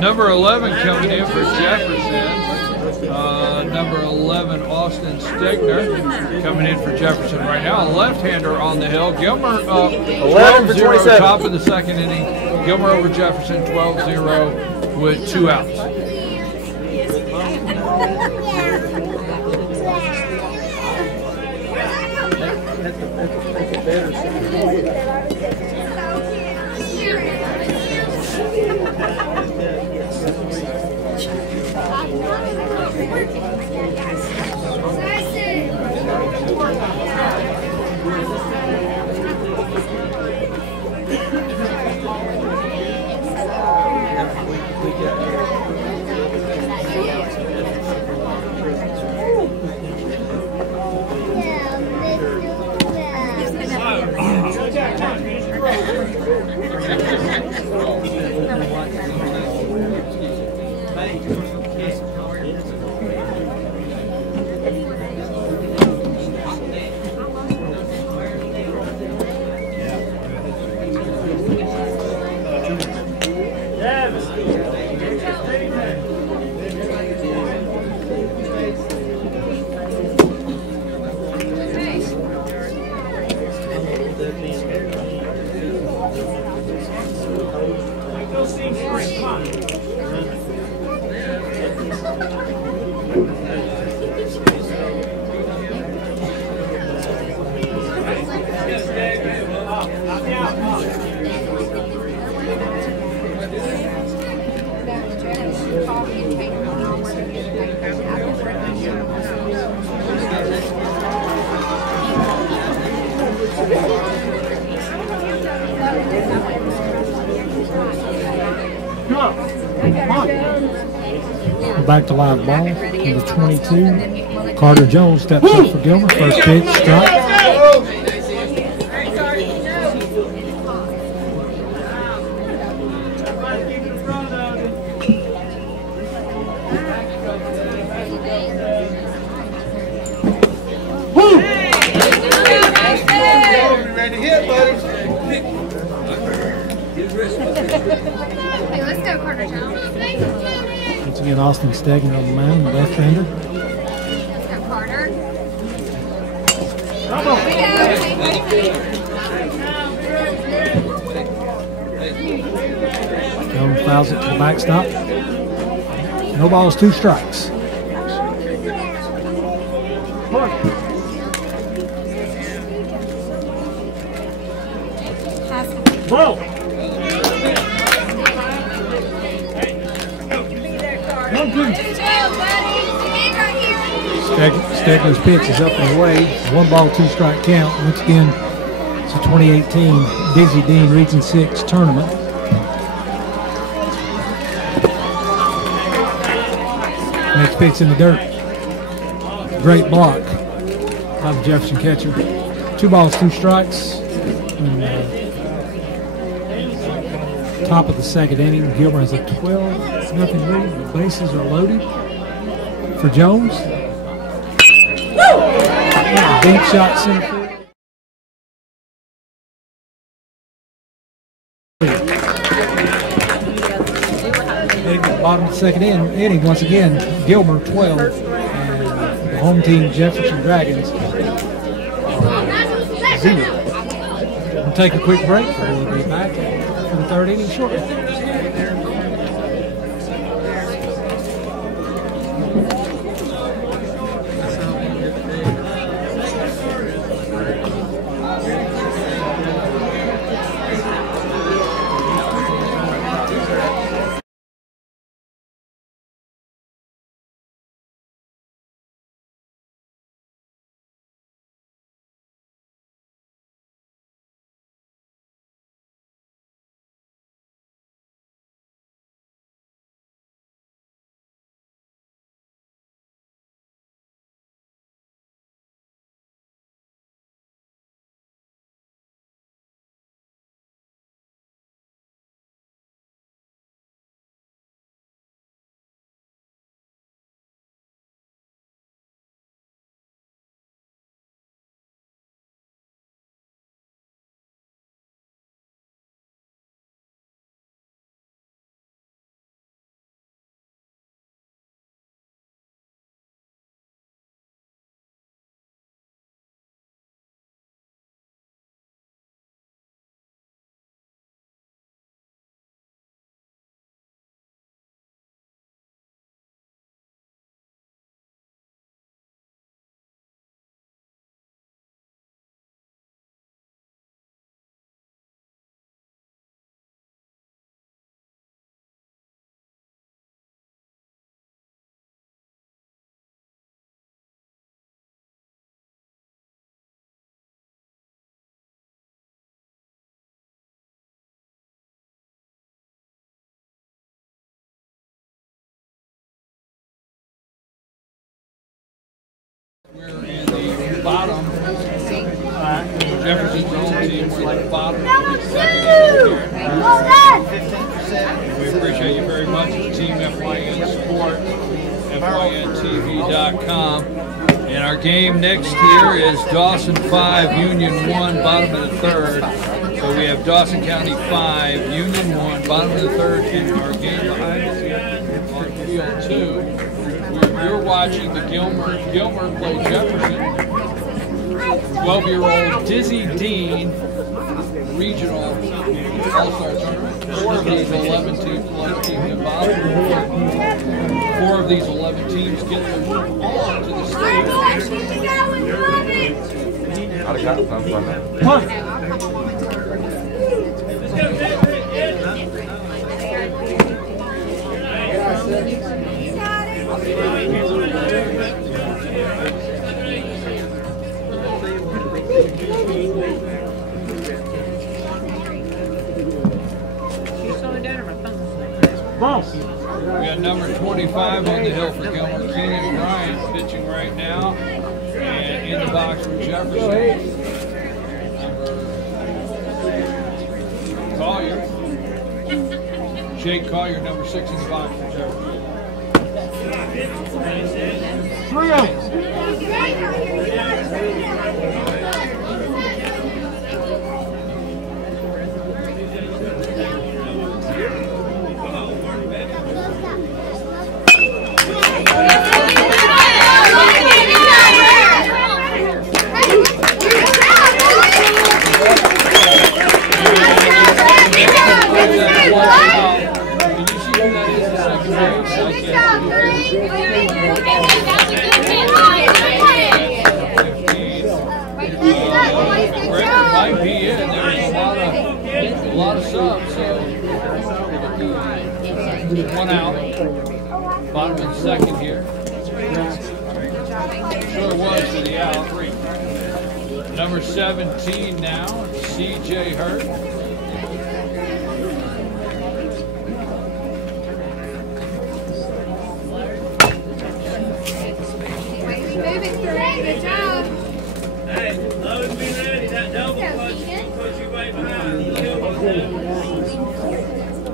Number 11 coming in for Jefferson. Number 11, Austin Stegner, coming in for Jefferson right now. A left-hander on the hill. Gilmer up 12-0, top of the second inning. Gilmer over Jefferson, 12-0 with 2 outs. Back to live ball. Number 22, Carter Jones steps up for Gilmer. First pitch, strike. Ready to hit, buddy. Hey, let's go, Carter Jones. Once again, Austin Stegner on the mound, left-hander. Let's go, Carter. Come on. Jones fouls it to the backstop. No balls, 2 strikes. Haskell. Ball. Stegler's pitch is up and away. 1 ball, 2 strike count. Once again, it's a 2018 Dizzy Dean Region 6 tournament. Next pitch in the dirt. Great block by the Jefferson catcher. 2 balls, 2 strikes. And, top of the second inning, Gilmer has a 12-0 lead. The bases are loaded for Jones. Deep shot center field. Bottom of the second inning, once again, Gilmer 12 and the home team Jefferson Dragons 0. We'll take a quick break. We'll be back for the third inning shortly. We're in the bottom. Jefferson's home team. We're at the bottom of the second inning. We appreciate you very much. Team FYN Sport, FYNTV.com. And our game next here is Dawson 5, Union 1, bottom of the third. So we have Dawson County 5, Union 1, bottom of the third. And our game behind us here on field 2. You're watching the Gilmer play Jefferson 12-year-old Dizzy Dean Regional All-Star Tournament. 4 of these 11 teams involved. 4 of these 11 teams get to move on to the state. Boss. We got number 25 on the hill for Gilmer, Keenan Bryant pitching right now. And in the box for Jefferson, number Collier. Jake Collier, number 6 in the box for Jefferson. 3-0. That was a good pitch. Bottom of the second here. Sure was to the out. Number 17 now, C.J. Hurt. Good job. Hey, those be ready. That double punch puts you right behind.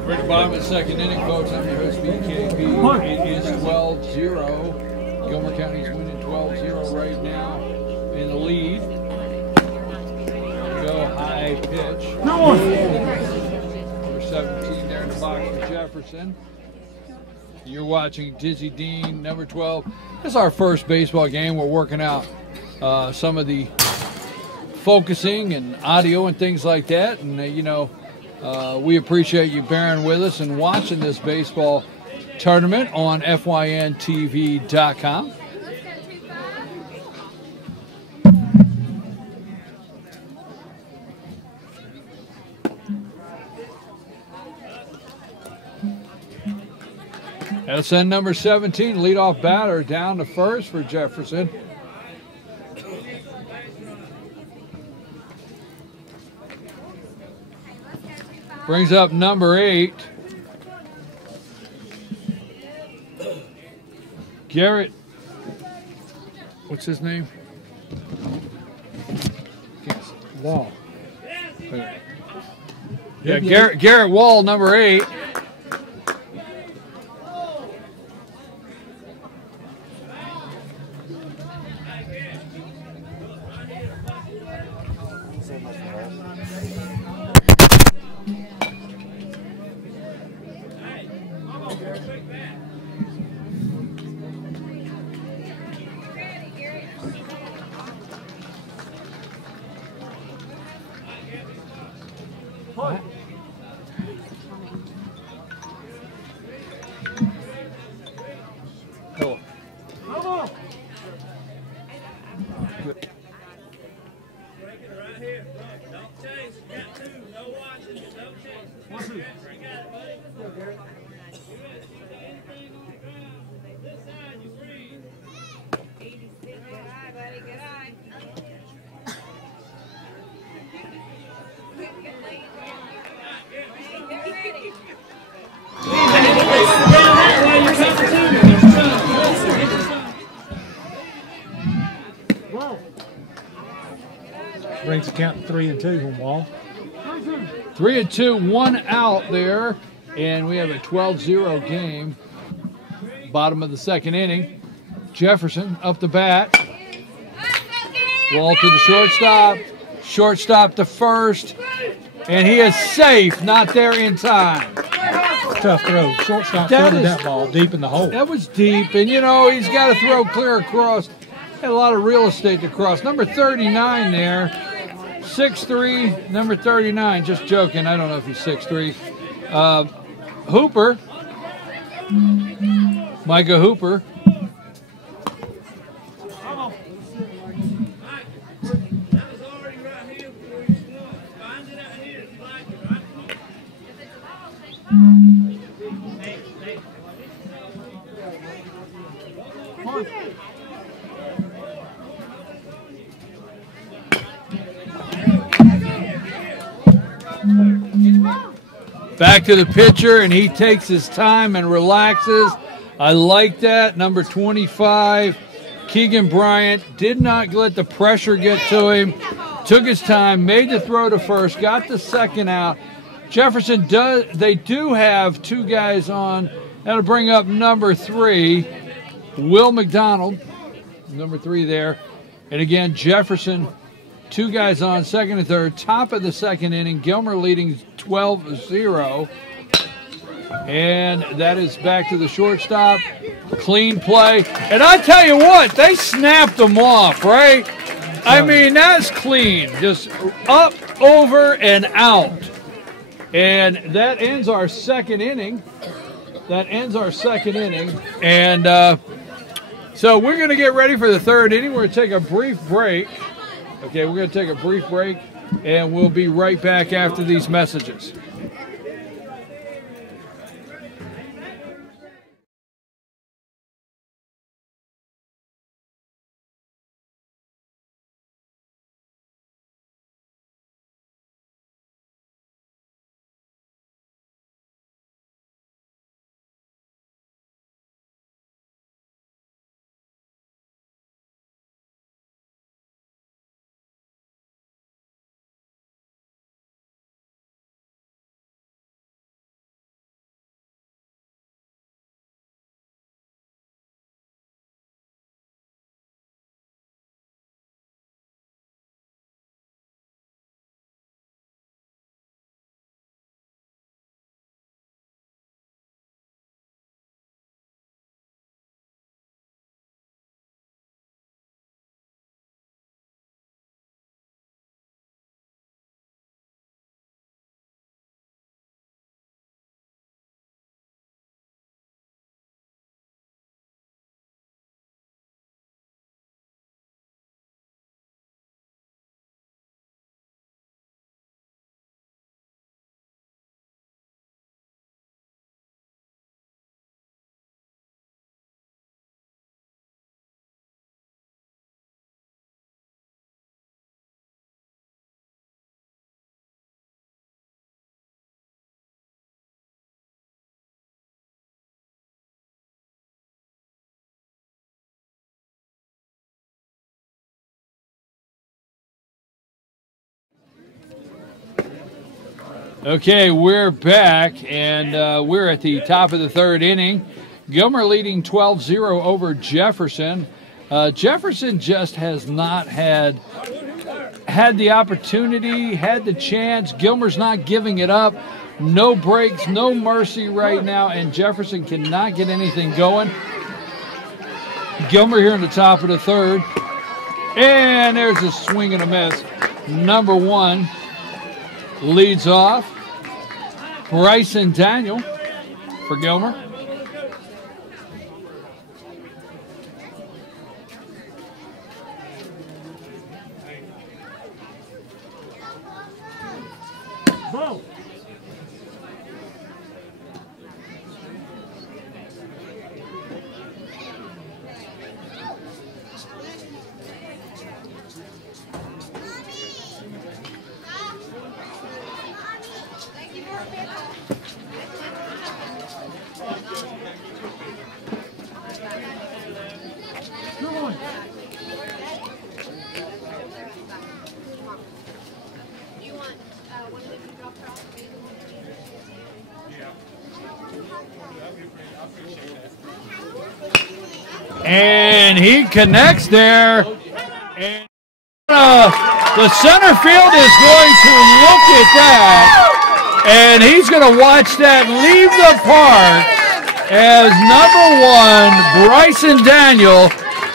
We're at the bottom of the second inning, folks. I'm your host, BKB. It is 12-0. Gilmer County's winning 12-0 right now in the lead. Go high pitch. Number 17 there in the box for Jefferson. You're watching Dizzy Dean, number 12. This is our first baseball game. We're working out some of the focusing and audio and things like that. And, we appreciate you bearing with us and watching this baseball tournament on FYNTV.com. SN number 17, leadoff batter down to first for Jefferson. Brings up number 8. Garrett. What's his name? Wall. Yeah, Garrett Wall, number 8. Hello. Right here. Don't chase. You got 2. No watching. Don't chase. You got it, buddy. You ready to shoot anything on the ground? This side, you freeze. Good eye, buddy. Good eye. Brings the count to 3-2 on Wall. 3-2, 1 out there, and we have a 12-0 game. Bottom of the second inning. Jefferson up the bat. Wall to the shortstop. Shortstop to first. And he is safe, not there in time. Tough throw. Shortstop floated that ball deep in the hole. That was deep, and he's got to throw clear across. Had a lot of real estate to cross. Number 39 there. 6'3", number 39. Just joking. I don't know if he's 6'3". Hooper. Micah Hooper. That was already right here before you swung. Find it out here if you like it, right? Back to the pitcher, and he takes his time and relaxes. I like that. Number 25, Keegan Bryant, did not let the pressure get to him. Took his time, made the throw to first, got the second out. Jefferson they do have 2 guys on. That'll bring up number 3, Will McDonald, number 3 there. And again, Jefferson, 2 guys on, second and third, top of the second inning. Gilmer leading 12-0. And that is back to the shortstop. Clean play. And I tell you what, they snapped them off, right? I mean, that's clean. Just up, over, and out. And that ends our second inning. And so we're going to get ready for the third inning. We're going to take a brief break. Okay, we're going to take a brief break, and we'll be right back after these messages. Okay, we're back, and we're at the top of the third inning. Gilmer leading 12-0 over Jefferson. Jefferson just has not had the opportunity, had the chance. Gilmer's not giving it up. No breaks, no mercy right now, and Jefferson cannot get anything going. Gilmer here in the top of the third. And there's a swing and a miss. Number 1 leads off. Bryson Daniel for Gilmer. And he connects there. And the center field is going to look at that. And he's going to watch that leave the park as number 1, Bryson Daniel.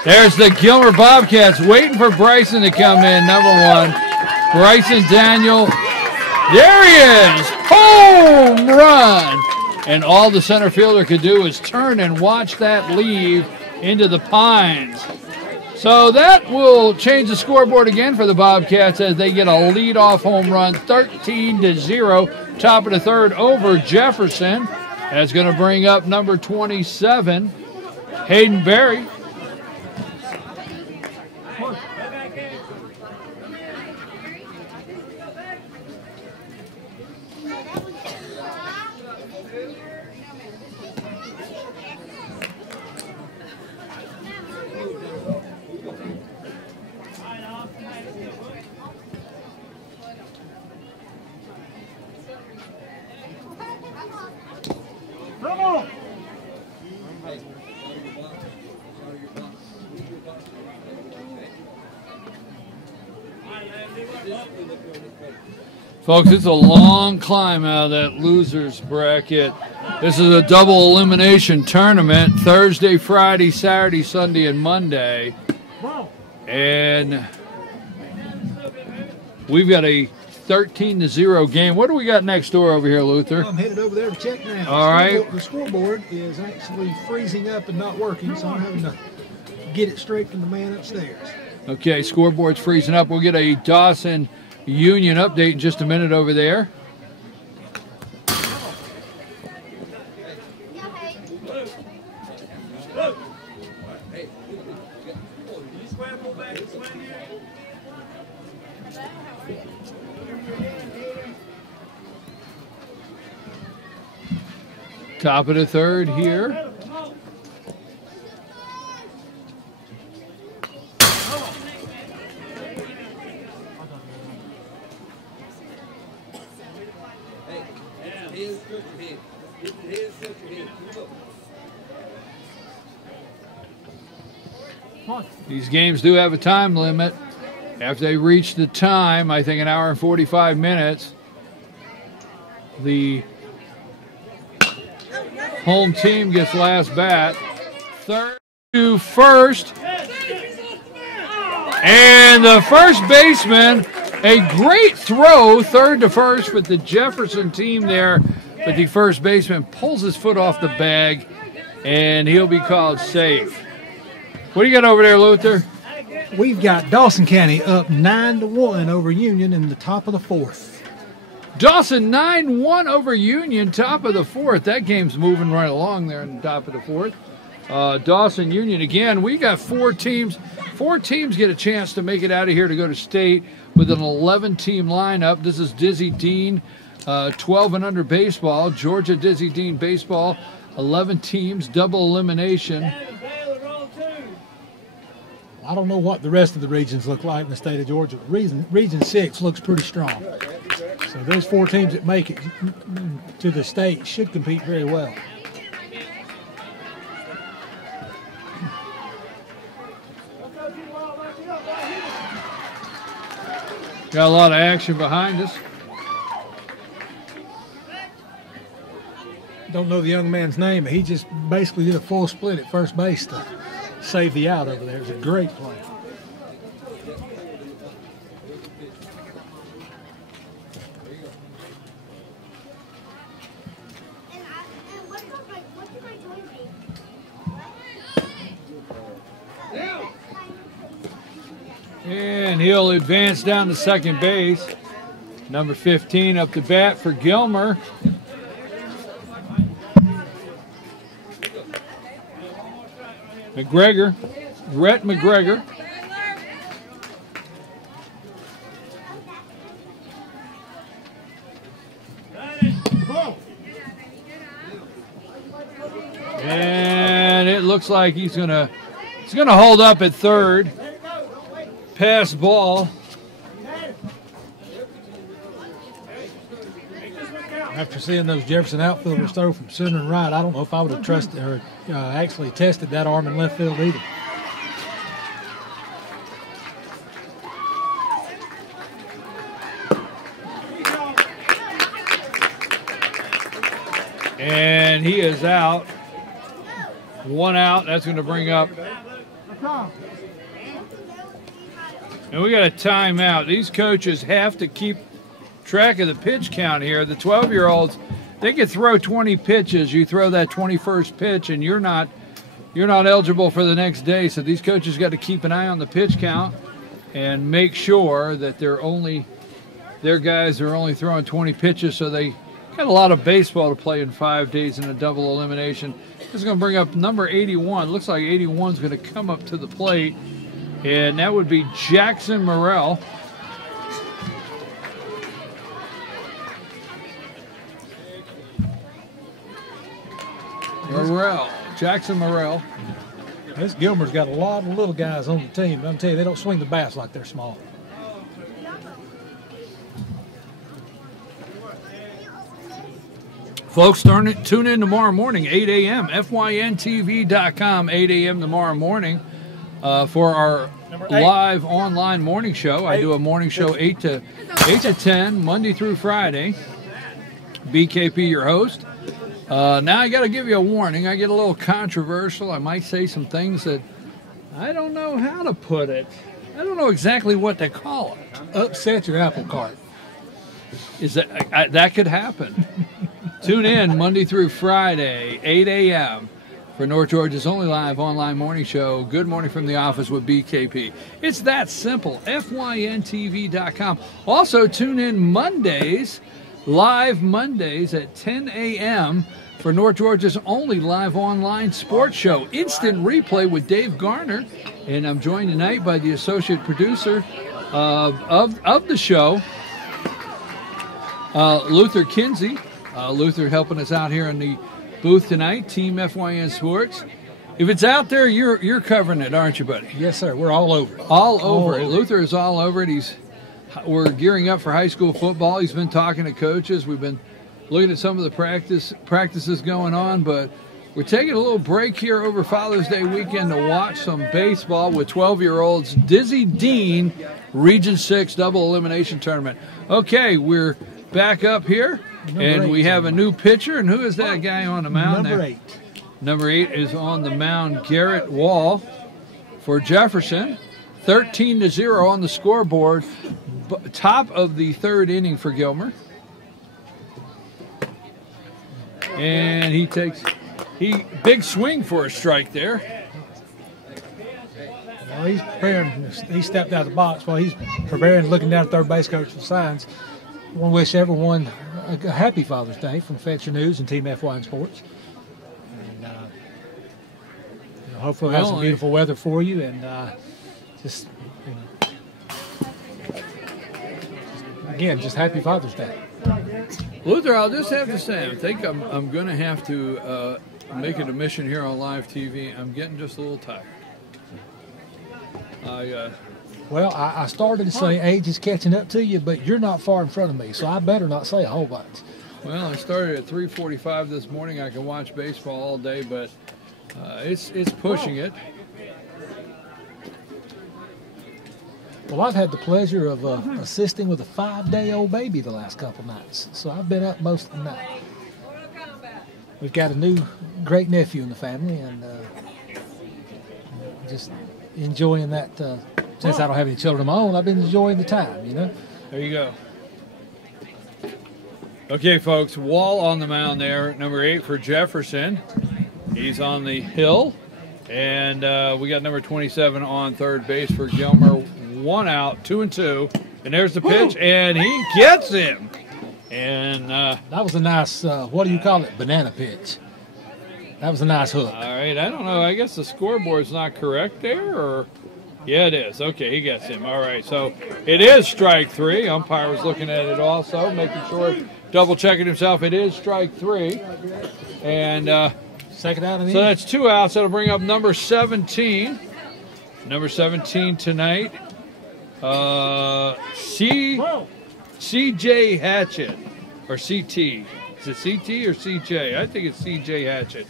There's the Gilmer Bobcats waiting for Bryson to come in. Number 1, Bryson Daniel. There he is. Home run. And all the center fielder could do is turn and watch that leave into the pines. So that will change the scoreboard again for the Bobcats as they get a leadoff home run, 13-0, top of the third over Jefferson. That's going to bring up number 27, Hayden Berry. Folks, it's a long climb out of that loser's bracket. This is a double elimination tournament, Thursday, Friday, Saturday, Sunday, and Monday. And we've got a 13-0 game. What do we got next door over here, Luther? I'm headed over there to check now. All right. The scoreboard is actually freezing up and not working, so I'm having to get it straight from the man upstairs. Okay, scoreboard's freezing up. We'll get a Dawson Union update in just a minute over there. Top of the third here. These games do have a time limit. After they reach the time, I think an hour and 45 minutes, the home team gets last bat. Third to first. And the first baseman, a great throw, third to first, but the Jefferson team there, but the first baseman pulls his foot off the bag, and he'll be called safe. What do you got over there, Luther? We've got Dawson County up 9-1 over Union in the top of the fourth. Dawson 9-1 over Union, top of the fourth. That game's moving right along there in the top of the fourth. Dawson Union again. We got four teams. Four teams get a chance to make it out of here to go to state with an 11-team lineup. This is Dizzy Dean, 12 and under baseball. Georgia Dizzy Dean baseball, 11 teams, double elimination. I don't know what the rest of the regions look like in the state of Georgia. Region 6 looks pretty strong. So those 4 teams that make it to the state should compete very well. Got a lot of action behind us. Don't know the young man's name, but he just basically did a full split at first base to save the out over there. It was a great play. And he'll advance down to second base. Number 15 up to bat for Gilmer. McGregor, Rhett McGregor. And it looks like he's gonna hold up at third. Pass ball. After seeing those Jefferson outfielders throw from center and right, I don't know if I would have trusted or actually tested that arm in left field either. And he is out. 1 out. That's going to bring up. And we got a timeout. These coaches have to keep track of the pitch count here. The 12-year-olds, they can throw 20 pitches. You throw that 21st pitch, and you're not eligible for the next day. So these coaches got to keep an eye on the pitch count and make sure that their guys are only throwing 20 pitches. So they got a lot of baseball to play in 5 days in a double elimination. This is going to bring up number 81. Looks like 81 is going to come up to the plate, and that would be Jackson Morrell. Jackson Morrell. This Gilmer's got a lot of little guys on the team. I'm telling you, they don't swing the bats like they're small. Folks, tune in tomorrow morning, 8 a.m., FYNTV.com, 8 a.m. tomorrow morning for our live online morning show. I do a morning show 8 to 10, Monday through Friday. BKP, your host. Now I got to give you a warning. I get a little controversial. I might say some things that I don't know how to put it. I don't know exactly what to call it. Upset your apple cart. Is that could happen? Tune in Monday through Friday, 8 a.m. for North Georgia's only live online morning show, Good Morning from the Office with BKP. It's that simple, FYNTV.com. Also, tune in Mondays, live Mondays at 10 a.m. for North Georgia's only live online sports show, Instant Replay with Dave Garner. And I'm joined tonight by the associate producer of the show, Luther Kinsey. Luther helping us out here in the booth tonight, Team FYN Sports. If it's out there, you're covering it, aren't you, buddy? Yes, sir. We're all over it. All over it. Luther is all over it. We're gearing up for high school football. He's been talking to coaches. We've been looking at some of the practices going on, but we're taking a little break here over Father's Day weekend to watch some baseball with 12-year-olds. Dizzy Dean, Region 6 double elimination tournament. Okay, we're back up here. And we have a new pitcher, and who is that guy on the mound there? Number 8. Number 8 is on the mound, Garrett Wall for Jefferson. 13-0 on the scoreboard. Top of the third inning for Gilmer. And big swing for a strike there. Well, he's preparing. He stepped out of the box while he's preparing, looking down at third base coach for signs. I want to wish everyone a happy Father's Day from Fetcher News and Team FYN Sports. And hopefully we'll have some beautiful weather for you. And again, just happy Father's Day. Luther, I'll just have to say, I think I'm going to have to make an admission here on live TV. I'm getting just a little tired. Well, I started to say age is catching up to you, but you're not far in front of me, so I better not say a whole bunch. Well, I started at 3:45 this morning. I can watch baseball all day, but it's pushing it. Well, I've had the pleasure of assisting with a 5-day-old baby the last couple nights, so I've been up most of the night. We've got a new great nephew in the family, and just enjoying that. Since I don't have any children of my own, I've been enjoying the time, you know. There you go. Okay, folks, Wall on the mound there, number 8 for Jefferson. He's on the hill. And we got number 27 on third base for Gilmer. 1 out, 2-2. And there's the pitch, and he gets him. And that was a nice, what do you call it, banana pitch. That was a nice hook. All right, I don't know. I guess the scoreboard's not correct there, or... Yeah, it is. Okay, he gets him. All right, so it is strike 3. Umpire was looking at it also, making sure, double-checking himself. It is strike 3. And second out of the so that's 2 outs. That'll bring up number 17. Number 17 tonight. C.J. Hatchett, or C.T. Is it C.T. or C.J.? I think it's C.J. Hatchett.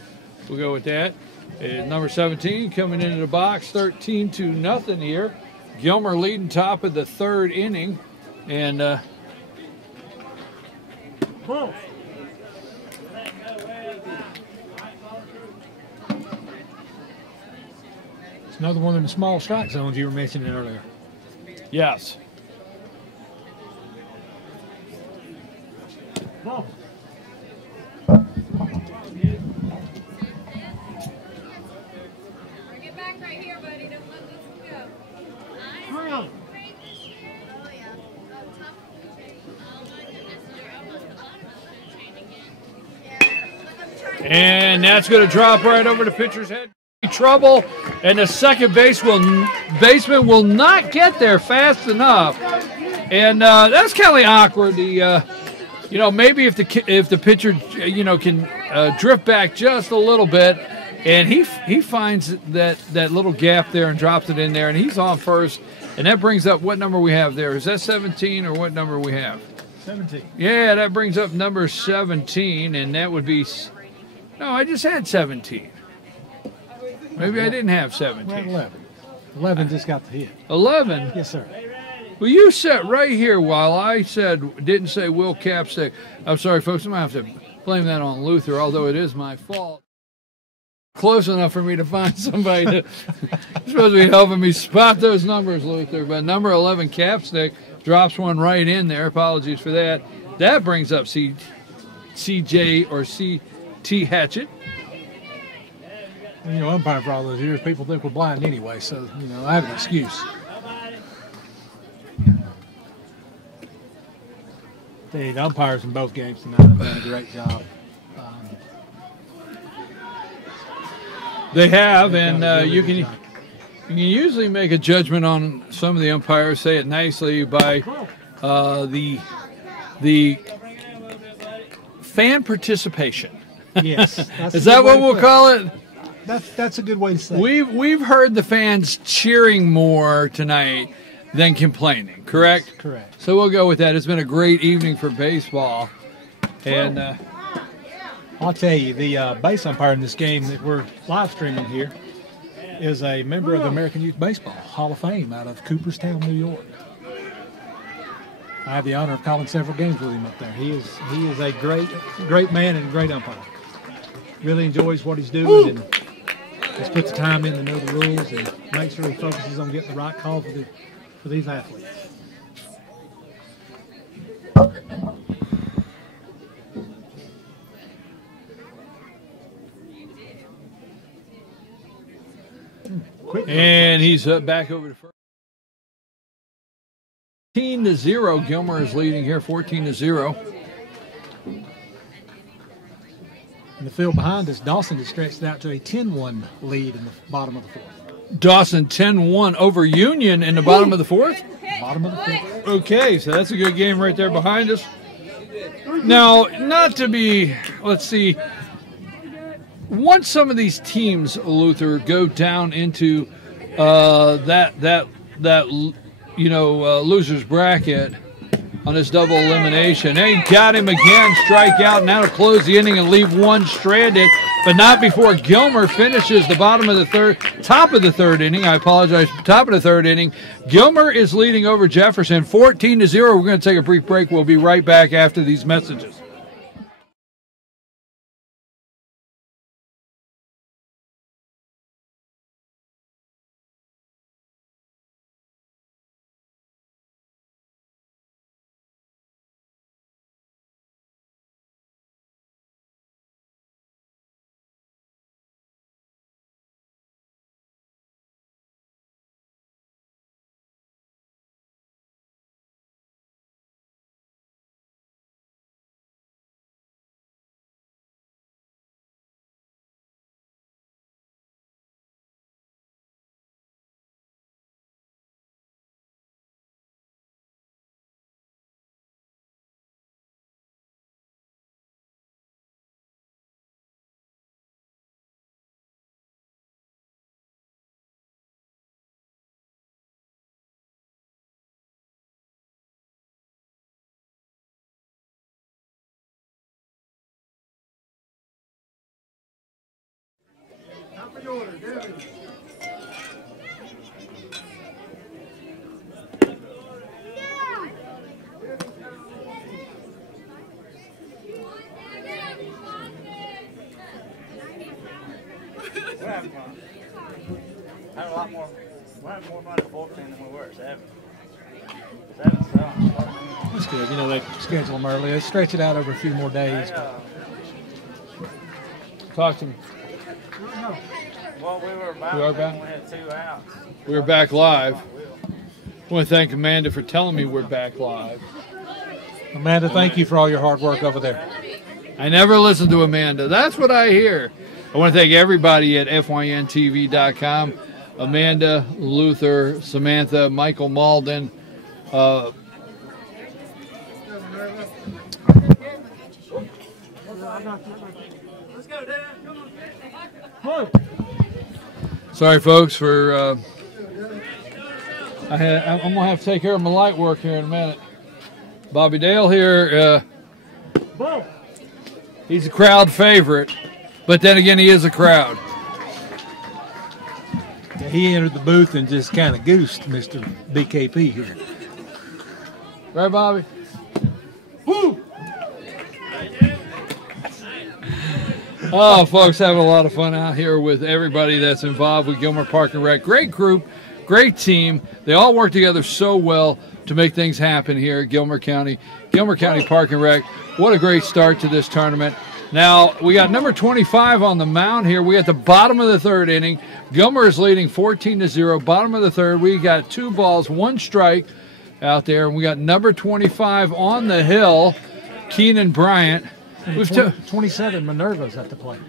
We'll go with that. Number 17 coming into the box, 13-0 here. Gilmer leading top of the 3rd inning. And it's another one of the small strike zones you were mentioning earlier. yes. Get back right here, buddy. Don't let this go. Oh, yeah. Oh, tough food chain. Oh, my goodness. You're almost the bottom of the food chain again. Yeah. Look, I'm trying to... And that's going to drop right over the pitcher's head. Trouble, and the second baseman will not get there fast enough. And that's kind of awkward. The you know, maybe if the pitcher, you know, can drift back just a little bit, and he finds that little gap there and drops it in there, and he's on first, and that brings up what number we have there. Is that 17 or what number we have? 17. Yeah, that brings up number 17, and that would be. No, I just had 17. Maybe I didn't have 17. We're at 11. 11 just got the hit. 11. Yes, sir. Well, you sat right here while I didn't say Will Capstick. I'm sorry, folks. I'm going to have to blame that on Luther, although it is my fault. Close enough for me to find somebody to supposed to be helping me spot those numbers, Luther. But number 11, Capstick, drops one right in there. Apologies for that. That brings up CJ or C.T. Hatchett. You know, umpiring for all those years, people think we're blind anyway, so, you know, I have an excuse. The umpires in both games tonight have done a great job. They have, and you can usually make a judgment on some of the umpires, say it nicely, by the fan participation. Yes. Is that what we'll call it? That's a good way to say it. We've heard the fans cheering more tonight than complaining, correct? Correct. So we'll go with that. It's been a great evening for baseball. And I'll tell you, the base umpire in this game that we're live streaming here is a member of the American Youth Baseball Hall of Fame out of Cooperstown, New York. I have the honor of calling several games with him up there. He is a great man and a great umpire. Really enjoys what he's doing and just puts the time in to know the rules and make sure he focuses on getting the right call for these athletes. And he's back over to first. 14-0. Gilmer is leading here, 14-0. In the field behind us, Dawson has stretched out to a 10-1 lead in the bottom of the fourth. Dawson 10-1 over Union in the bottom of the fourth. Bottom of the fourth. Okay, so that's a good game right there behind us. Now, not to be, let's see, once some of these teams, Luther, go down into that losers bracket on this double elimination. They got him again, strikeout. Now to close the inning and leave one stranded, but not before Gilmer finishes the top of the third inning. I apologize, top of the third inning. Gilmer is leading over Jefferson 14-0. We're going to take a brief break. We'll be right back after these messages. Had a lot more. We're having more fun at 14 than we were at 7. 7, so. That's good. They schedule them early. They stretch it out over a few more days. Talk to me. Well, we were about. We are back? We had 2 outs. We're back live. I want to thank Amanda for telling me we're back live. Amanda, thank you for all your hard work over there. I never listen to Amanda. That's what I hear. I want to thank everybody at FYNTV.com. Amanda, Luther, Samantha, Michael Malden. Let's go, Dad. Come on. Sorry, folks, for I'm going to have to take care of my light work here in a minute. Bobby Dale here. He's a crowd favorite, but then again, he is a crowd. Yeah, he entered the booth and just kind of goosed Mr. BKP here. Right, Bobby? Woo! Oh, folks, having a lot of fun out here with everybody that's involved with Gilmer Park and Rec. Great group, great team. They all work together so well to make things happen here at Gilmer County. Gilmer County Park and Rec, what a great start to this tournament. Now, we got number 25 on the mound here. We at the bottom of the third inning. Gilmer is leading 14-0. Bottom of the third, we got 2 balls, 1 strike out there. And we got number 25 on the hill, Keenan Bryant. 27 Minerva's at the plate.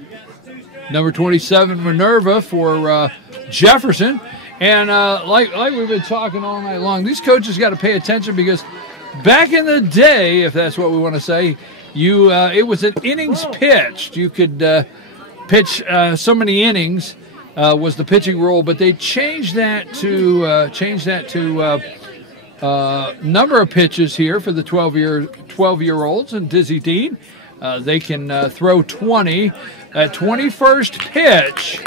Number 27 Minerva for Jefferson. And like we've been talking all night long, these coaches got to pay attention because back in the day, if that's what we want to say, it was an innings pitched. You could pitch so many innings was the pitching rule, but they changed that to number of pitches here for the 12-year-olds and Dizzy Dean. They can throw 20 at 21st pitch,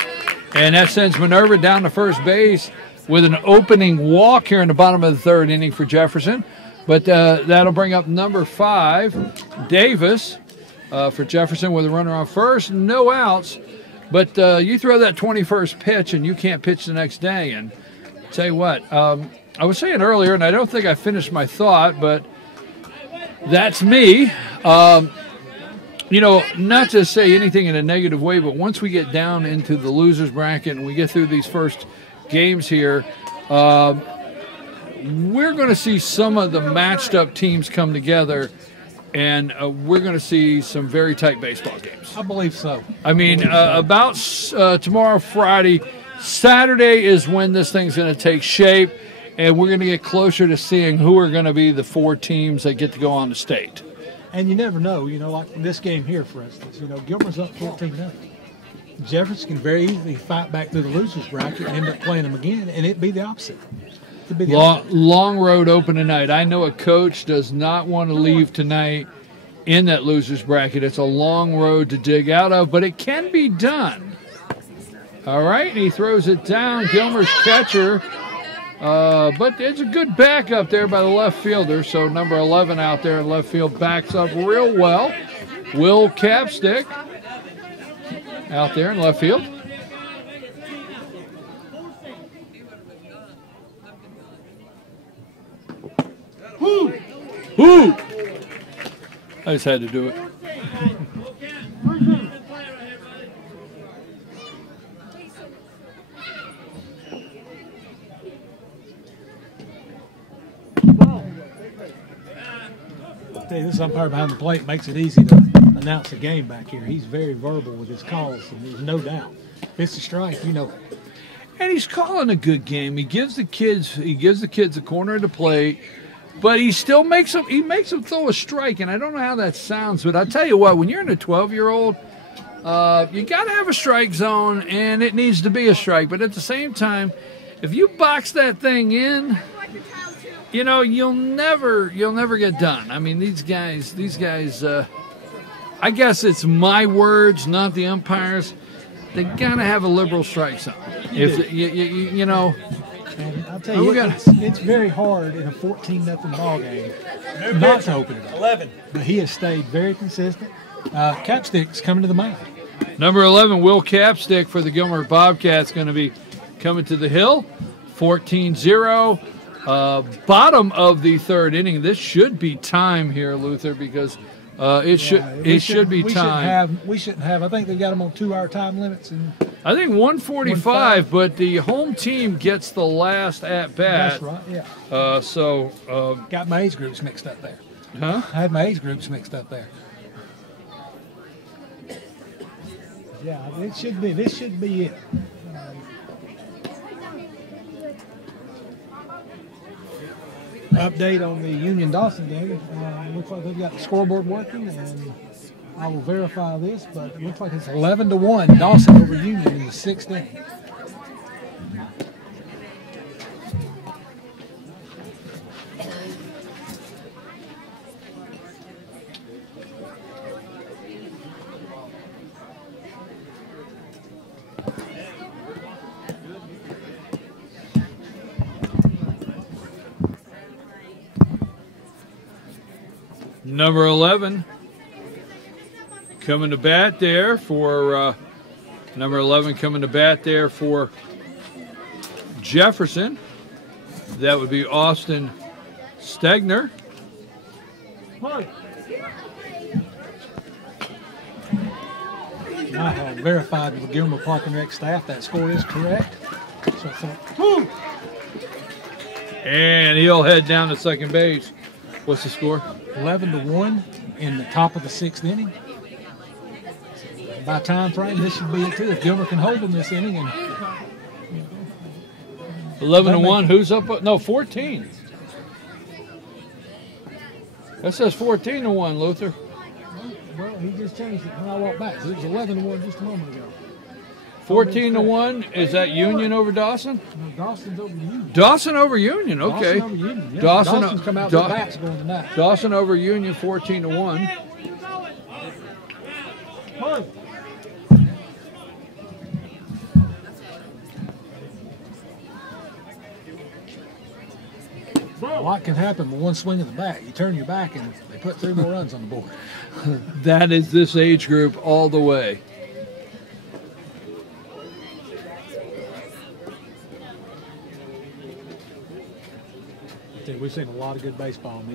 and that sends Minerva down to first base with an opening walk here in the bottom of the third inning for Jefferson. But that'll bring up number 5, Davis, for Jefferson with a runner on first, no outs. But you throw that 21st pitch and you can't pitch the next day. And tell you what, I was saying earlier, and I don't think I finished my thought, but that's me. Not to say anything in a negative way, but once we get down into the losers bracket and we get through these first games here, we're going to see some of the matched up teams come together, and we're going to see some very tight baseball games. I believe so. I mean, about tomorrow, Friday, Saturday is when this thing's going to take shape, and we're going to get closer to seeing who are going to be the 4 teams that get to go on to state. And you never know, like this game here, for instance, Gilmer's up 14-0. Jefferson can very easily fight back through the losers bracket and end up playing them again, and it'd be the opposite. to be the Long road open tonight. I know a coach does not want to leave tonight in that loser's bracket. It's a long road to dig out of, but it can be done. All right, and he throws it down. Gilmer's catcher, but it's a good backup there by the left fielder. So number 11 out there in left field backs up real well. Will Capstick out there in left field. Woo! I just had to do it. This umpire behind the plate makes it easy to announce the game back here. He's very verbal with his calls, and there's no doubt. If it's a strike, you know it. And he's calling a good game. He gives the kids a corner of the plate, but he still makes them throw a strike. And I don't know how that sounds, but I tell you what, when you're in a 12-year-old, you got to have a strike zone, and it needs to be a strike. But at the same time, if you box that thing in, you know, you'll never get done. I mean, these guys. I guess it's my words, not the umpires. They gotta have a liberal strike zone. If you know, and I'll tell you, it's very hard in a 14-0 ball game not to open it up. 11. But he has stayed very consistent. Capstick's coming to the mound. Number 11, Will Capstick for the Gilmer Bobcats, going to be coming to the hill. 14-0. Bottom of the third inning. This should be time here, Luther, because it should be time. We shouldn't have. I think they've got them on 2-hour time limits. And I think 1:45, but the home team gets the last at bat. That's right. Yeah. Got my age groups mixed up there. Huh? I had my age groups mixed up there. Yeah, it should be. This should be it. Update on the Union Dawson game. Looks like they've got the scoreboard working, and I will verify this, but it looks like it's 11-1 Dawson over Union in the 6th inning. Number 11 coming to bat there for number 11 coming to bat there for Jefferson. That would be Austin Stegner. I have verified with the Gilmer Park and Rec staff that score is correct. So and he'll head down to second base. What's the score? 11-1 in the top of the 6th inning. By time frame, this should be it too. If Gilmer can hold them this inning, and 11-1. Who's up? No, 14. That says 14-1, Luther. Well, he just changed it when I walked back. So it was 11-1 just a moment ago. 14-1. Is that Union over Dawson? No, Dawson's over Union. Dawson over Union. Okay. Dawson over Union. Yeah. Dawson's come out with bats going tonight. Dawson over Union, 14-1. A lot can happen with one swing of the bat. You turn your back and they put 3 more runs on the board. That is this age group all the way. We've seen a lot of good baseball in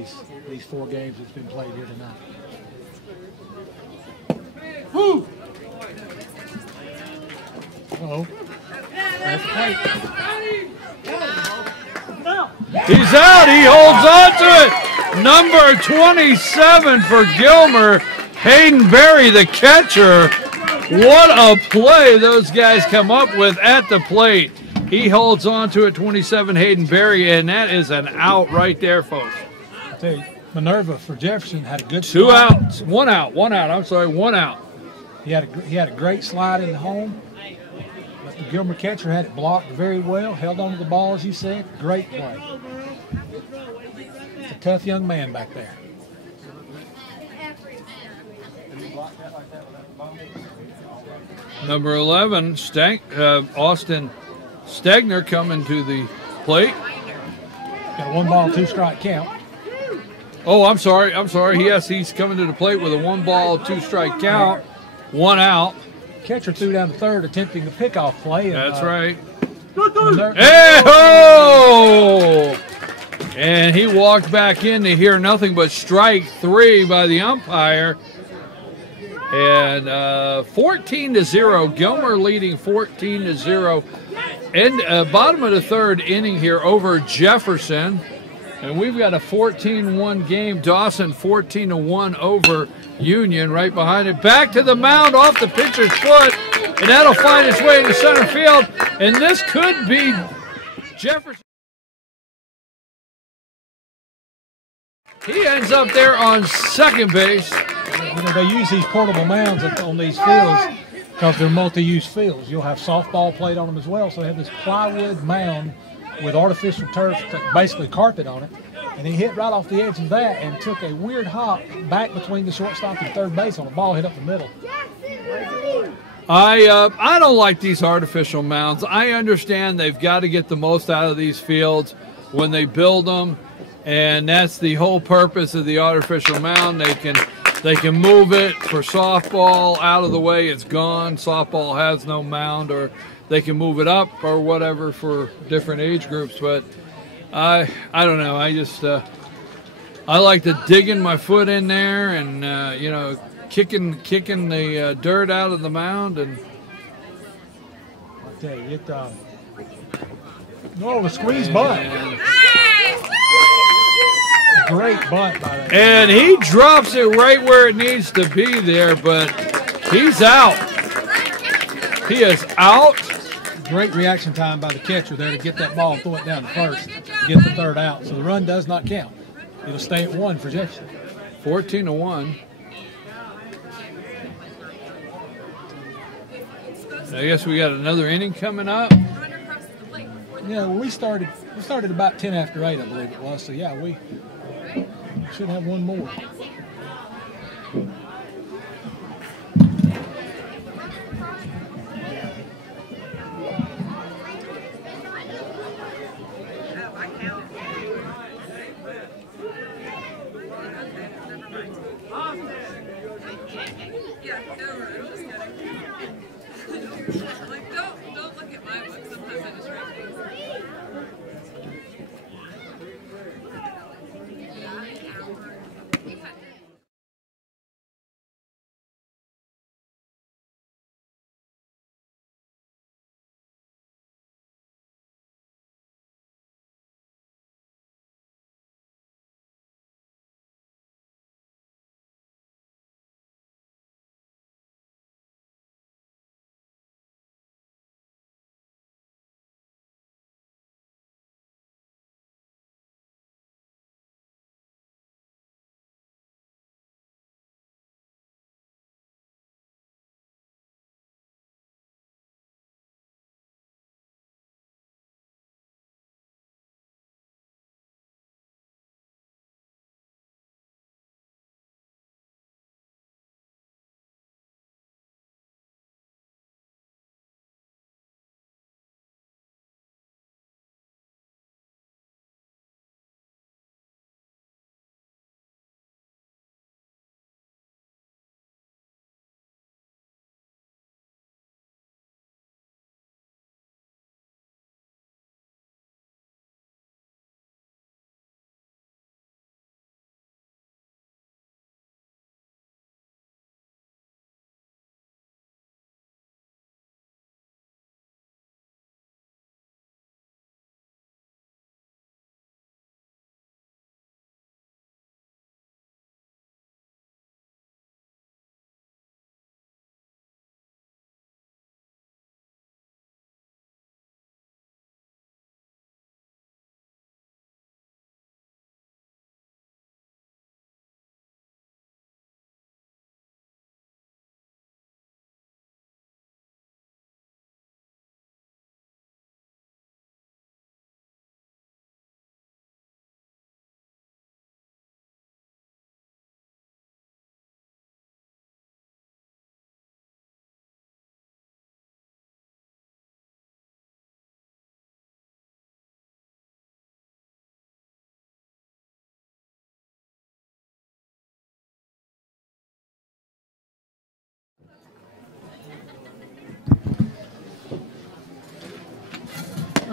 these 4 games that's been played here tonight. Woo! Uh-oh. That's the plate. He's out. He holds on to it. Number 27 for Gilmer, Hayden Berry, the catcher. What a play those guys come up with at the plate. He holds on to it, 27, Hayden Berry, and that is an out right there, folks. I tell you, Minerva for Jefferson had a good 2 slide. outs. 1 out. 1 out. I'm sorry, 1 out. He had a great slide in the home. But The Gilmer catcher had it blocked very well, held on to the ball, as you said. Great play. It's a tough young man back there. Number 11, Austin Stegner coming to the plate. Got a 1-ball, 2-strike count. Oh, I'm sorry. Yes, he's coming to the plate with a 1-ball, 2-strike count, 1 out. Catcher threw down to third, attempting a pickoff play. And, That's right. Hey-ho! And he walked back in to hear nothing but strike 3 by the umpire. And 14-0, Gilmer leading 14-0. And bottom of the third inning here over Jefferson. And we've got a 14-1 game. Dawson 14-1 over Union right behind it. Back to the mound off the pitcher's foot. And that'll find its way into center field. And this could be Jefferson. He ends up there on second base. You know, they use these portable mounds on these fields because they're multi-use fields. You'll have softball played on them as well. So they have this plywood mound with artificial turf, basically carpet on it. And he hit right off the edge of that and took a weird hop back between the shortstop and third base on a ball hit up the middle. I don't like these artificial mounds. I understand they've got to get the most out of these fields when they build them, and that's the whole purpose of the artificial mound. They can move it for softball out of the way. It's gone. Softball has no mound, or they can move it up or whatever for different age groups. But I don't know. I just I like to digging my foot in there and you know, kicking the dirt out of the mound. And I'll tell you, it a squeeze bunt. Great bunt by that. And he drops it right where it needs to be there, but he's out. He is out. Great reaction time by the catcher there to get that ball and throw it down to first, get the third out. So the run does not count. It'll stay at 1 for Jefferson. 14-1. I guess we got another inning coming up. Yeah, well, we started about 10 after 8, I believe it was. So yeah, we should have one more. Don't look at my book. Sometimes I just write things.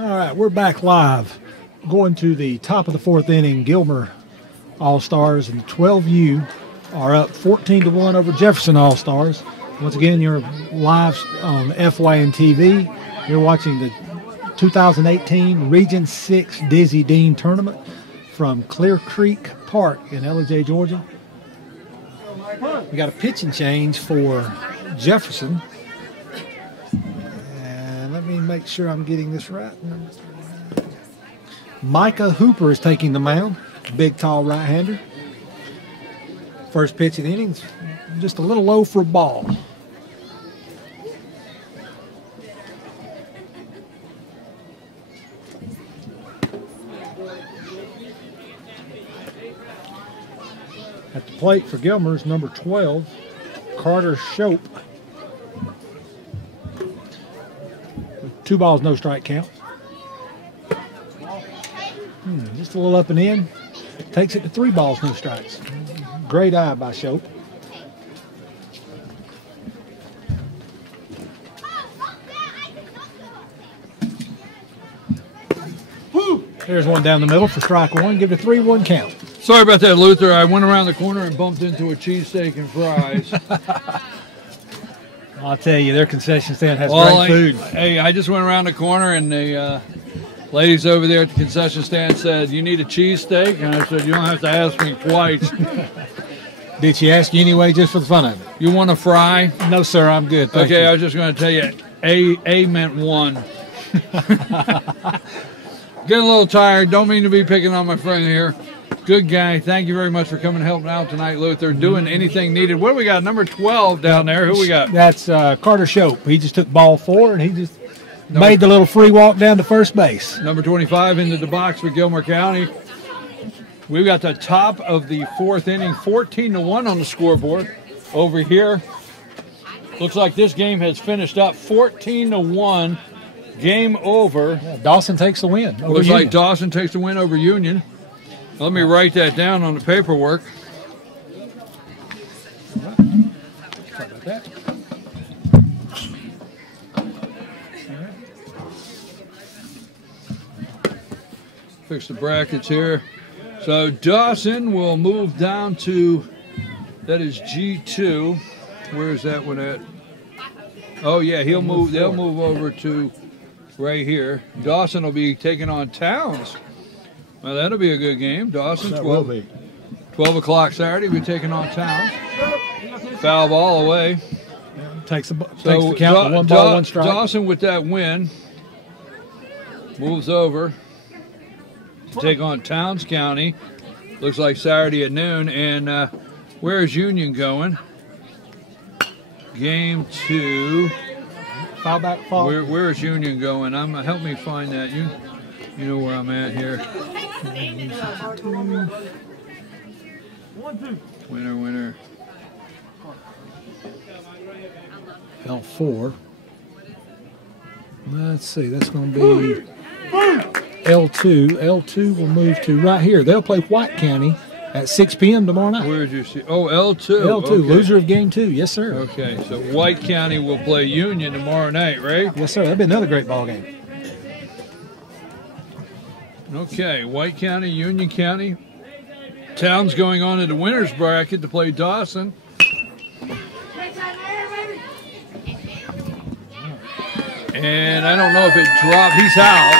All right, we're back live. Going to the top of the fourth inning, Gilmer All-Stars and 12U are up 14-1 over Jefferson All-Stars. Once again, you're live on FYN TV. You're watching the 2018 Region 6 Dizzy Dean Tournament from Clear Creek Park in Ellijay, Georgia. We got a pitching change for Jefferson. And let me make sure I'm getting this right. Micah Hooper is taking the mound. Big, tall right-hander. First pitch of the innings, just a little low for a ball. At the plate for Gilmer is number 12, Carter Shope. 2 balls, no strike count. Just a little up and in. Takes it to 3 balls, no strikes. Great eye by Shope. There's one down the middle for strike one. Give it a 3-1 count. Sorry about that, Luther. I went around the corner and bumped into a cheesesteak and fries. I'll tell you, their concession stand has great food. Hey, I just went around the corner and the ladies over there at the concession stand said, "You need a cheesesteak?" And I said, "You don't have to ask me twice." Did she ask you anyway, just for the fun of it? You want a fry? No, sir, I'm good. Thank Okay, you. I was just going to tell you, A meant 1. Getting a little tired. Don't mean to be picking on my friend here. Good guy. Thank you very much for coming and helping out tonight, Luther. Doing anything needed. What do we got? Number 12 down there. Who we got? That's Carter Shope. He just took ball 4, and he just made the little free walk down to first base. Number 25 into the box for Gilmer County. We've got the top of the fourth inning, 14-1 on the scoreboard. Over here, looks like this game has finished up 14-1. Game over. Yeah, Dawson takes the win. Over Looks Union. like Dawson takes the win over Union. Let me write that down on the paperwork. Sorry about that. Fix the brackets here. So Dawson will move down to, that is G2. Where is that one at? Oh yeah, they'll move over to right here. Dawson will be taking on Towns. Well, that'll be a good game. Dawson, That 12, will be. 12 o'clock Saturday, we'll be taking on Towns. Foul ball away. Takes the count to 1 ball, 1 strike. Dawson with that win moves over to take on Towns County. Looks like Saturday at noon. And where is Union going? Game 2. Foul back, fall. Where is Union going? Help me find that. You know where I'm at here. Winner. L4. Let's see, that's going to be L2. L2 will move to right here. They'll play White County at 6 p.m. tomorrow night. Where did you see? Oh, L2. L2, Okay. loser of game 2. Yes, sir. Okay, so White County will play Union tomorrow night, right? Yes, sir. That'll be another great ball game. Okay, White County, Union County. Towns going on to the winner's bracket to play Dawson. And I don't know if it dropped. He's out.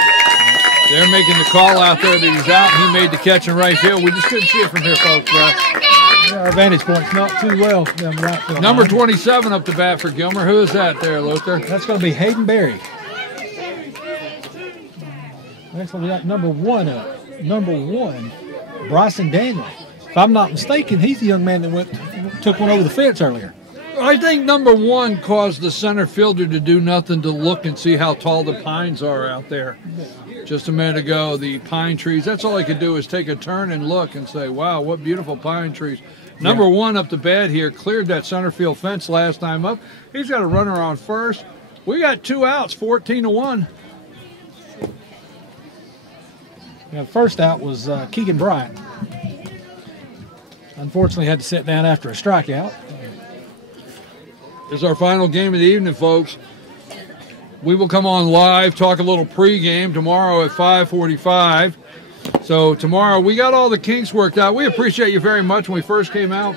They're making the call out there that he's out. He made the catch in right field. We just couldn't see it from here, folks. Yeah, our vantage point's not too well down the right field Number line. 27 up to bat for Gilmer. Who is that there, Luther? That's going to be Hayden Berry. Next one, we got number 1 up. Number 1, Bryson Daniel. If I'm not mistaken, he's the young man that took one over the fence earlier. I think number 1 caused the center fielder to do nothing to look and see how tall the pines are out there. Just a minute ago, the pine trees, that's all he could do is take a turn and look and say, wow, what beautiful pine trees. Number 1 up to bat here, cleared that center field fence last time up. He's got a runner on first. We got 2 outs, 14-1. Yeah, the first out was Keegan Bryant. Unfortunately, had to sit down after a strikeout. This is our final game of the evening, folks. we will come on live, talk a little pregame tomorrow at 5:45. So tomorrow we got all the kinks worked out. We appreciate you very much. When we first came out,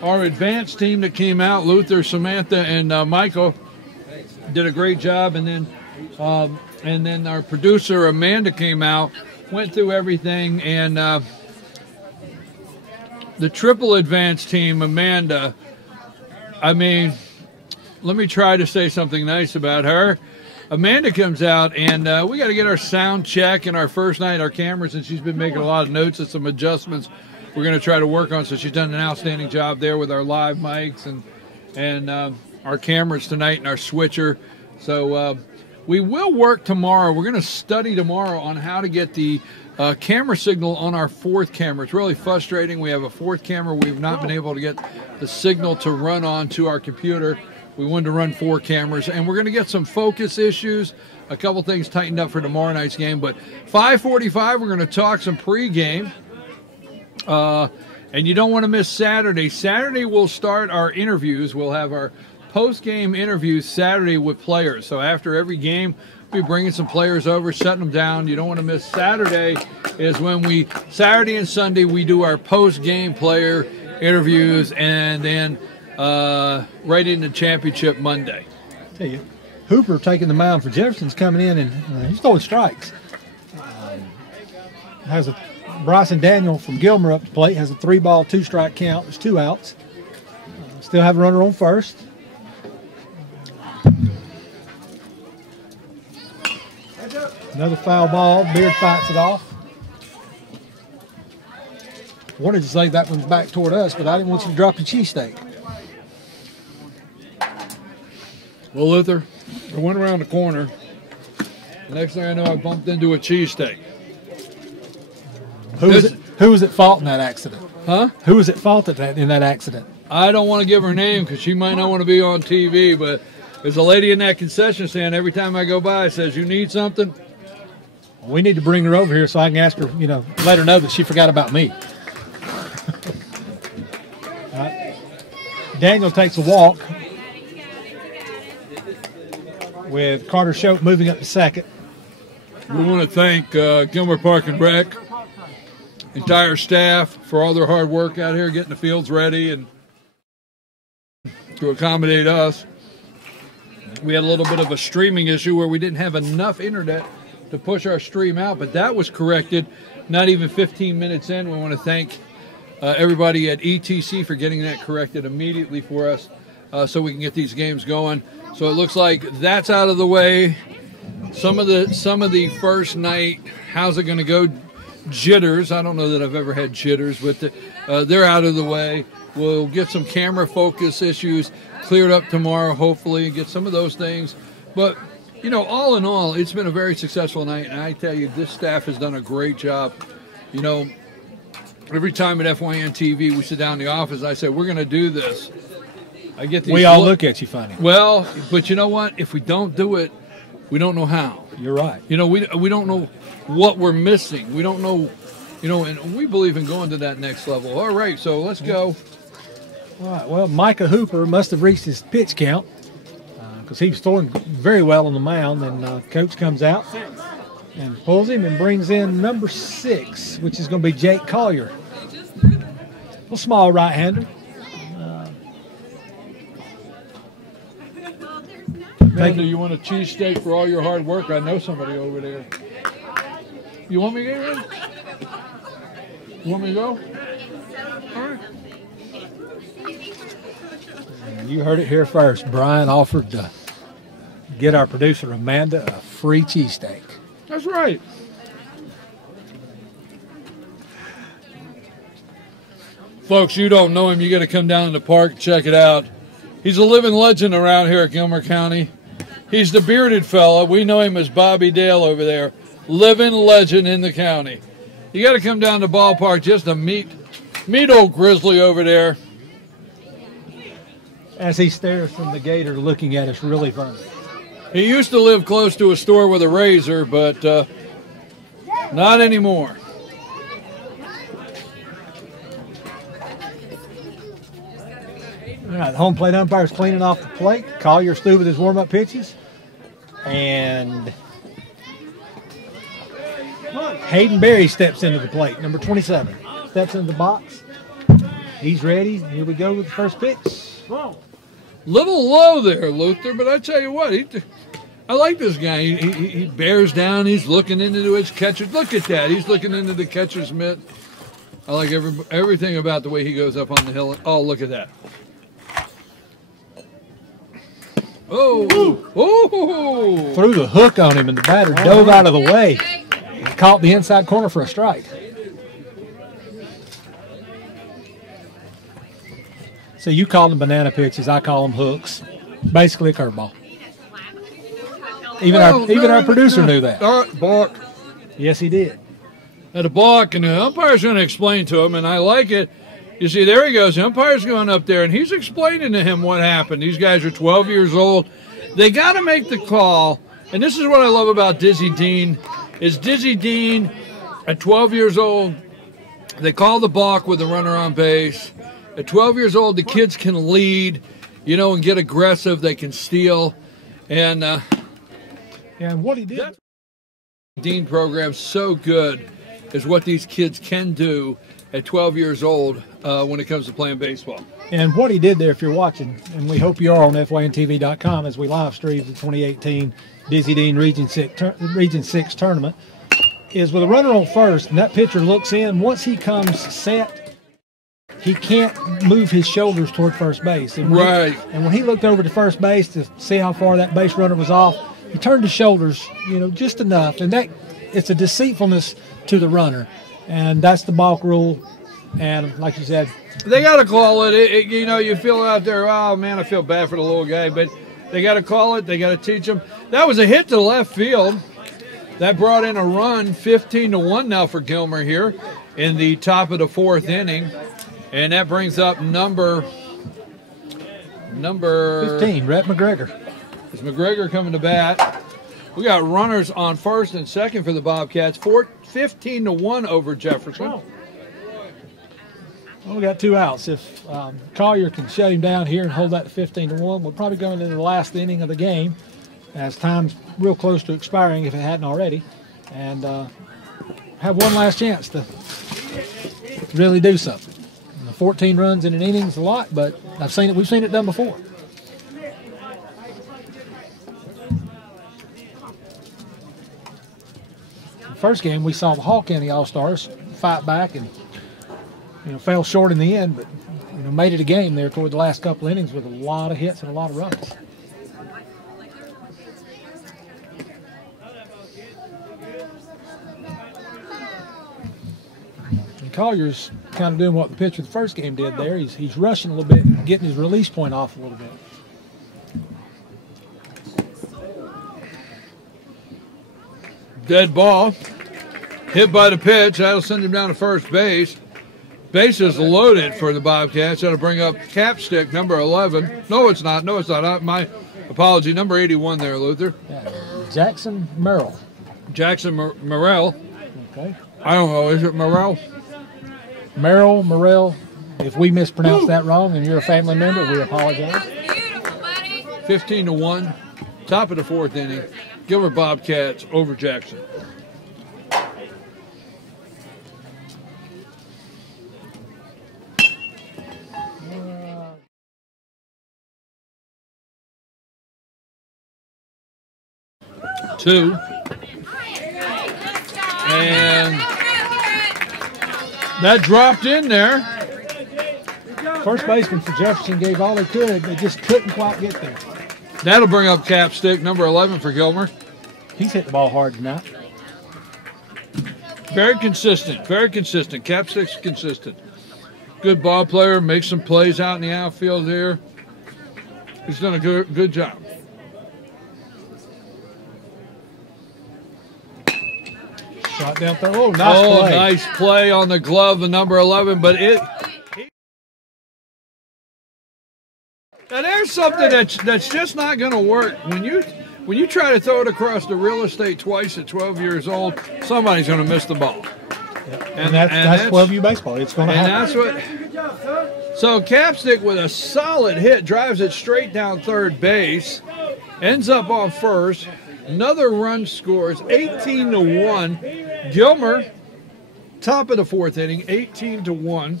our advanced team that came out, Luther, Samantha, and Michael, did a great job. And then our producer Amanda came out, went through everything, and the triple advanced team, Amanda. I mean, let me try to say something nice about her. Amanda comes out, and we got to get our sound check and our first night, our cameras, and she's been making a lot of notes and some adjustments we're going to try to work on. So she's done an outstanding job there with our live mics and our cameras tonight and our switcher. So we will work tomorrow. We're going to study tomorrow on how to get the camera signal on our fourth camera. It's really frustrating. We have a fourth camera. We've not been able to get the signal to run onto our computer. We wanted to run 4 cameras, and we're going to get some focus issues, a couple things tightened up for tomorrow night's game. But 5:45, we're going to talk some pregame, and you don't want to miss Saturday. Saturday we'll start our interviews. We'll have our post-game interviews Saturday with players. So after every game, we'll be bringing some players over, shutting them down. You don't want to miss Saturday is when Saturday and Sunday, we do our post-game player interviews, and then right into championship Monday. I tell you, Hooper taking the mound for Jefferson's coming in, and he's throwing strikes. Has a Bryson Daniel from Gilmer up to plate, has a 3-ball, 2-strike count. There's 2 outs. Still have a runner on first. Another foul ball. Beard fights it off. Wanted to say that one's back toward us, but I didn't want you to drop your cheesesteak. Well, Luther, I went around the corner. The next thing I know, I bumped into a cheesesteak. Who was at fault in that accident? Huh? Who was at fault in that accident? I don't want to give her name because she might not want to be on TV, but there's a lady in that concession stand every time I go by says, "You need something?" We need to bring her over here so I can ask her, let her know that she forgot about me. Daniel takes a walk with Carter Shope moving up to second. We want to thank Gilmer Park and Rec, entire staff, for all their hard work out here getting the fields ready and to accommodate us. We had a little bit of a streaming issue where we didn't have enough internet to push our stream out, but that was corrected not even 15 minutes in. We want to thank everybody at ETC for getting that corrected immediately for us so we can get these games going. So it looks like that's out of the way. Some of the first night, how's it going to go? Jitters. I don't know that I've ever had jitters, but they're out of the way. We'll get some camera focus issues cleared up tomorrow, hopefully, and get some of those things. But, all in all, it's been a very successful night, and I tell you, this staff has done a great job. Every time at FYN TV, we sit down in the office, and I say, we're going to do this. I get these. We all look at you funny. Well, but you know what? If we don't do it, we don't know how. You're right. We don't know what we're missing. We don't know, and we believe in going to that next level. All right, so let's go. All right, well, Micah Hooper must have reached his pitch count because he was throwing very well on the mound, and coach comes out and pulls him and brings in number 6, which is going to be Jake Collier. A small right-hander. Amanda, you want a cheesesteak for all your hard work? I know somebody over there. You want me to get in? You want me to go? All right. You heard it here first. Brian offered to get our producer Amanda a free cheesesteak. That's right. Folks, you don't know him. You got to come down to the park and check it out. He's a living legend around here at Gilmer County. He's the bearded fella. We know him as Bobby Dale over there. Living legend in the county. You got to come down to the ballpark just to meet old Grizzly over there. As he stares from the gator looking at us really funny. He used to live close to a store with a razor, but not anymore. All right, the home plate umpire's cleaning off the plate. Collier's through with his warm-up pitches. And Hayden Berry steps into the plate, number 27. Steps into the box. He's ready. Here we go with the first pitch. Little low there, Luther, but I tell you what, I like this guy. He bears down. He's looking into his catcher. Look at that. He's looking into the catcher's mitt. I like everything about the way he goes up on the hill. Oh, look at that. Oh, oh! Threw the hook on him, and the batter dove out of the way. Caught the inside corner for a strike. So you call them banana pitches, I call them hooks. Basically a curveball. Even our producer knew that. Balk. Yes, he did. At a balk, and the umpire's going to explain to him, and I like it. You see, there he goes. The umpire's going up there, and he's explaining to him what happened. These guys are 12 years old. They got to make the call, and this is what I love about Dizzy Dean, is Dizzy Dean, at 12 years old, they call the balk with the runner on base. At 12 years old, the kids can lead, and get aggressive. They can steal. And what he did. Dean program's so good is what these kids can do at 12 years old when it comes to playing baseball. And what he did there, if you're watching, and we hope you are on FYNTV.com as we live stream the 2018 Dizzy Dean Region 6 tournament, is with a runner on first, and that pitcher looks in. Once he comes set, he can't move his shoulders toward first base. And when he looked over to first base to see how far that base runner was off, he turned his shoulders, just enough. And it's a deceitfulness to the runner. And that's the balk rule. And like you said, they got to call it. You feel out there, oh, man, I feel bad for the little guy. But they got to call it. They got to teach him. That was a hit to left field. That brought in a run, 15-1 now for Gilmer here in the top of the fourth inning. And that brings up number 15, Rhett McGregor. Is McGregor coming to bat? We got runners on first and second for the Bobcats. 15-1 over Jefferson. Well, we got 2 outs. If Collier can shut him down here and hold that to 15-1, we're probably going into the last inning of the game, as time's real close to expiring if it hadn't already, and have one last chance to really do something. 14 runs in an inning is a lot, but we've seen it done before. The first game, we saw the Hall County All-Stars fight back and fell short in the end, but made it a game there toward the last couple innings with a lot of hits and a lot of runs. Collier's kind of doing what the pitcher the first game did there. He's rushing a little bit, getting his release point off a little bit. Dead ball. Hit by the pitch. That'll send him down to first base. Base is loaded for the Bobcats. That'll bring up Capstick, number 11. No, it's not. My apology. Number 81 there, Luther. Yeah. Jackson Merrill. Jackson Morrell. Okay. I don't know. Is it Morrell? Morrell. If we mispronounced that wrong and you're a family member, we apologize. Beautiful, buddy. 15-1. Top of the fourth inning. Gilmer Bobcats over Jackson. Two. And that dropped in there. First baseman for Jefferson gave all he could. They just couldn't quite get there. That'll bring up Capstick, number 11 for Gilmer. He's hit the ball hard tonight. Very consistent. Capstick's consistent. Good ball player. Makes some plays out in the outfield here. He's done a good job. Shot down there. Oh, nice play. Nice play on the glove, the number 11. But now there's something that's just not going to work. When you try to throw it across the real estate twice at 12 years old, somebody's going to miss the ball. Yep. And that's 12U baseball. It's going to happen. So Capstick with a solid hit drives it straight down third base, ends up on first. Another run scores 18-1. Gilmer, top of the fourth inning, 18-1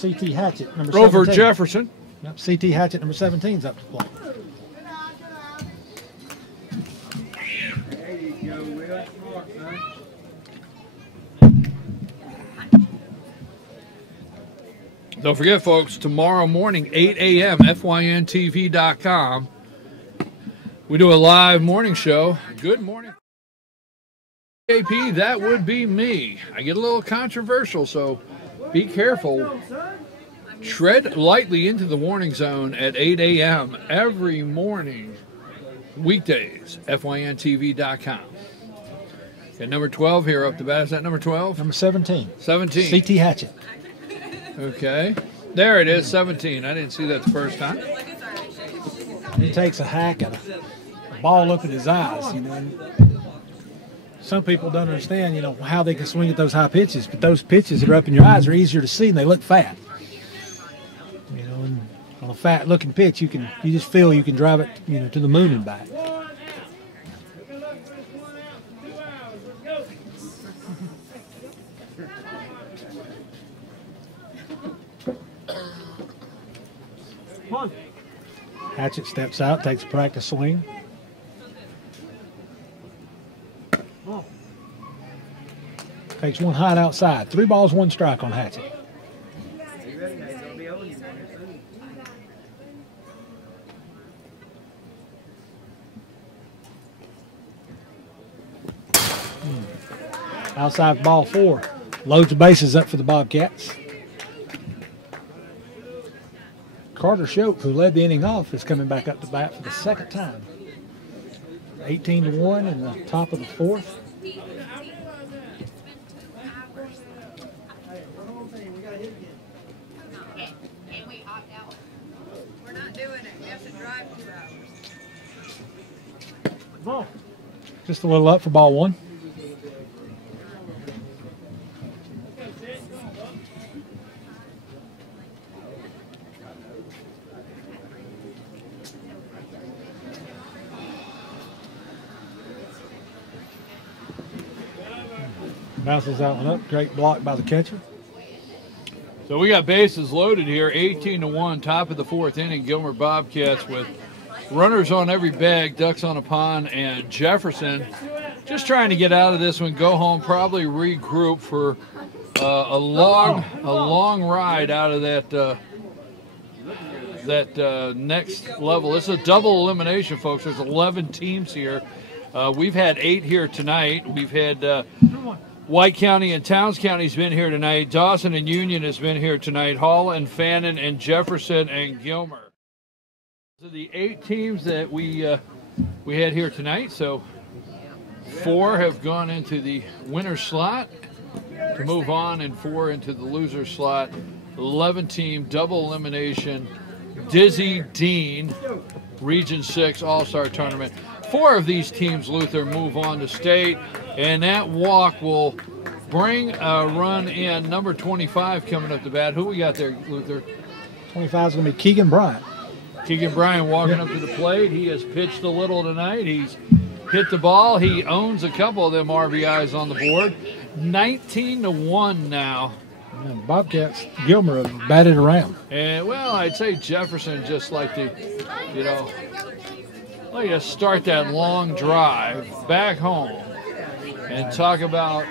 CT Hatchett, number over 17. Jefferson. Yep, CT Hatchett, number 17 is up to play. There you go, Will. Smart, son. Don't forget, folks, tomorrow morning, 8 a.m., FYNTV.com. We do a live morning show. Good morning. AP, that would be me. I get a little controversial, so be careful. Tread lightly into the warning zone at 8 a.m. every morning, weekdays, FYNTV.com. And number 12 here up the bat. Is that number 12? Number 17. 17. CT Hatchett. Okay. There it is, 17. I didn't see that the first time. He takes a hack at a ball up in his eyes, you know. And some people don't understand, you know, how they can swing at those high pitches, but those pitches that are up in your eyes are easier to see and they look fat. You know, and on a fat-looking pitch, you just feel you can drive it, you know, to the moon and back. Hatchett steps out, takes a practice swing. Takes one hot outside. 3 balls, 1 strike on Hatchett. Outside ball 4. Loads the bases up for the Bobcats. Carter Shope, who led the inning off, is coming back up to bat for the second time. 18-1 in the top of the fourth. Can we opt out? We're not doing it. We have to drive 2 hours. Just a little up for ball 1. Bounces that one up. Great block by the catcher. So we got bases loaded here, 18-1, top of the fourth inning. Gilmer Bobcats with runners on every bag, ducks on a pond, and Jefferson just trying to get out of this one, go home, probably regroup for a long ride out of that next level. This is a double elimination, folks. There's 11 teams here. We've had 8 here tonight. We've had White County and Towns County's been here tonight. Dawson and Union has been here tonight. Hall and Fannin and Jefferson and Gilmer. These are the 8 teams that we had here tonight. So 4 have gone into the winner slot to move on, and 4 into the loser slot. 11-team double elimination Dizzy Dean Region 6 All-Star Tournament. 4 of these teams, Luther, move on to state, and that walk will bring a run in. Number 25 coming up to bat. Who we got there, Luther? 25 is going to be Keegan Bryant. Keegan Bryant walking up to the plate. He has pitched a little tonight. He's hit the ball. He owns a couple of them RBIs on the board. 19-1 now. And Bobcats, Gilmer have batted around. And, well, I'd say Jefferson just like to, you know, like to start that long drive back home and talk about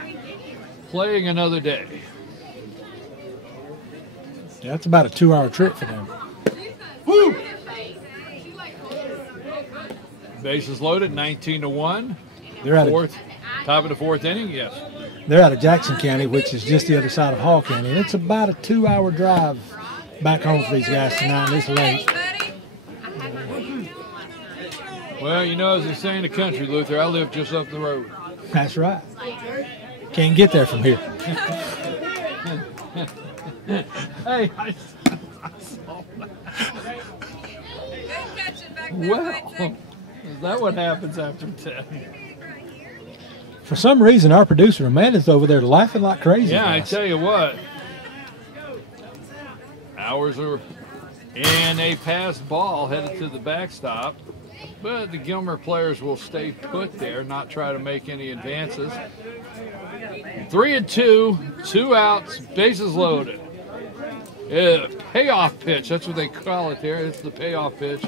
playing another day. Yeah, that's about a 2-hour trip for them. Woo! Bases loaded, 19-1. They're out Fourth, top of the fourth inning, yes. They're out of Jackson County, which is just the other side of Hall County. And it's about a 2-hour drive back home for these guys tonight. It's late. Well, you know, as they say in the country, Luther, I live just up the road. That's right. Can't get there from here. Hey, I saw that. Well, is that what happens after 10? For some reason, our producer, Amanda's over there laughing like crazy. Yeah, I tell you what. Hours are, and a passed ball headed to the backstop. But the Gilmer players will stay put there, not try to make any advances. 3-2, 2 outs, bases loaded. Payoff pitch, that's what they call it there. It's the payoff pitch.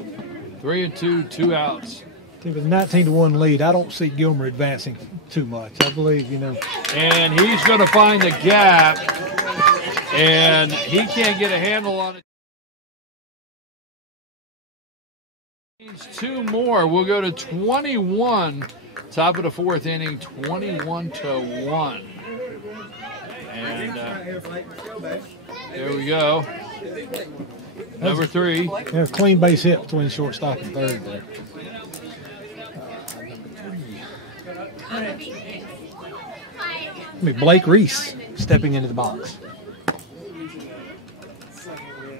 3-2, 2 outs. With a 19-1 lead, I don't see Gilmer advancing too much. I believe, And he's going to find the gap, and he can't get a handle on it. Needs 2 more. We'll go to 21. Top of the 4th inning, 21-1. And there we go. Number 3. Yeah, clean base hit between shortstop and third there. Blake Reese stepping into the box.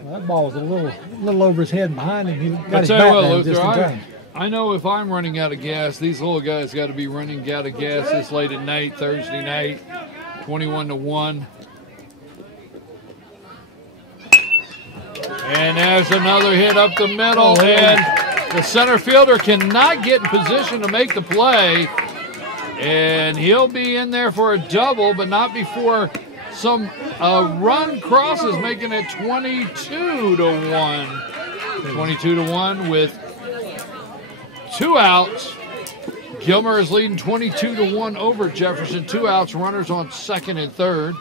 Well, that ball was a little over his head and behind him. He got his bat down just in time. I know if I'm running out of gas, these little guys got to be running out of gas this late at night, Thursday night, 21-1. And there's another hit up the middle, and the center fielder cannot get in position to make the play. And he'll be in there for a double, but not before some run crosses, making it 22-1. 22-1 with 2 outs. Gilmer is leading 22-1 over Jefferson. 2 outs, runners on second and third.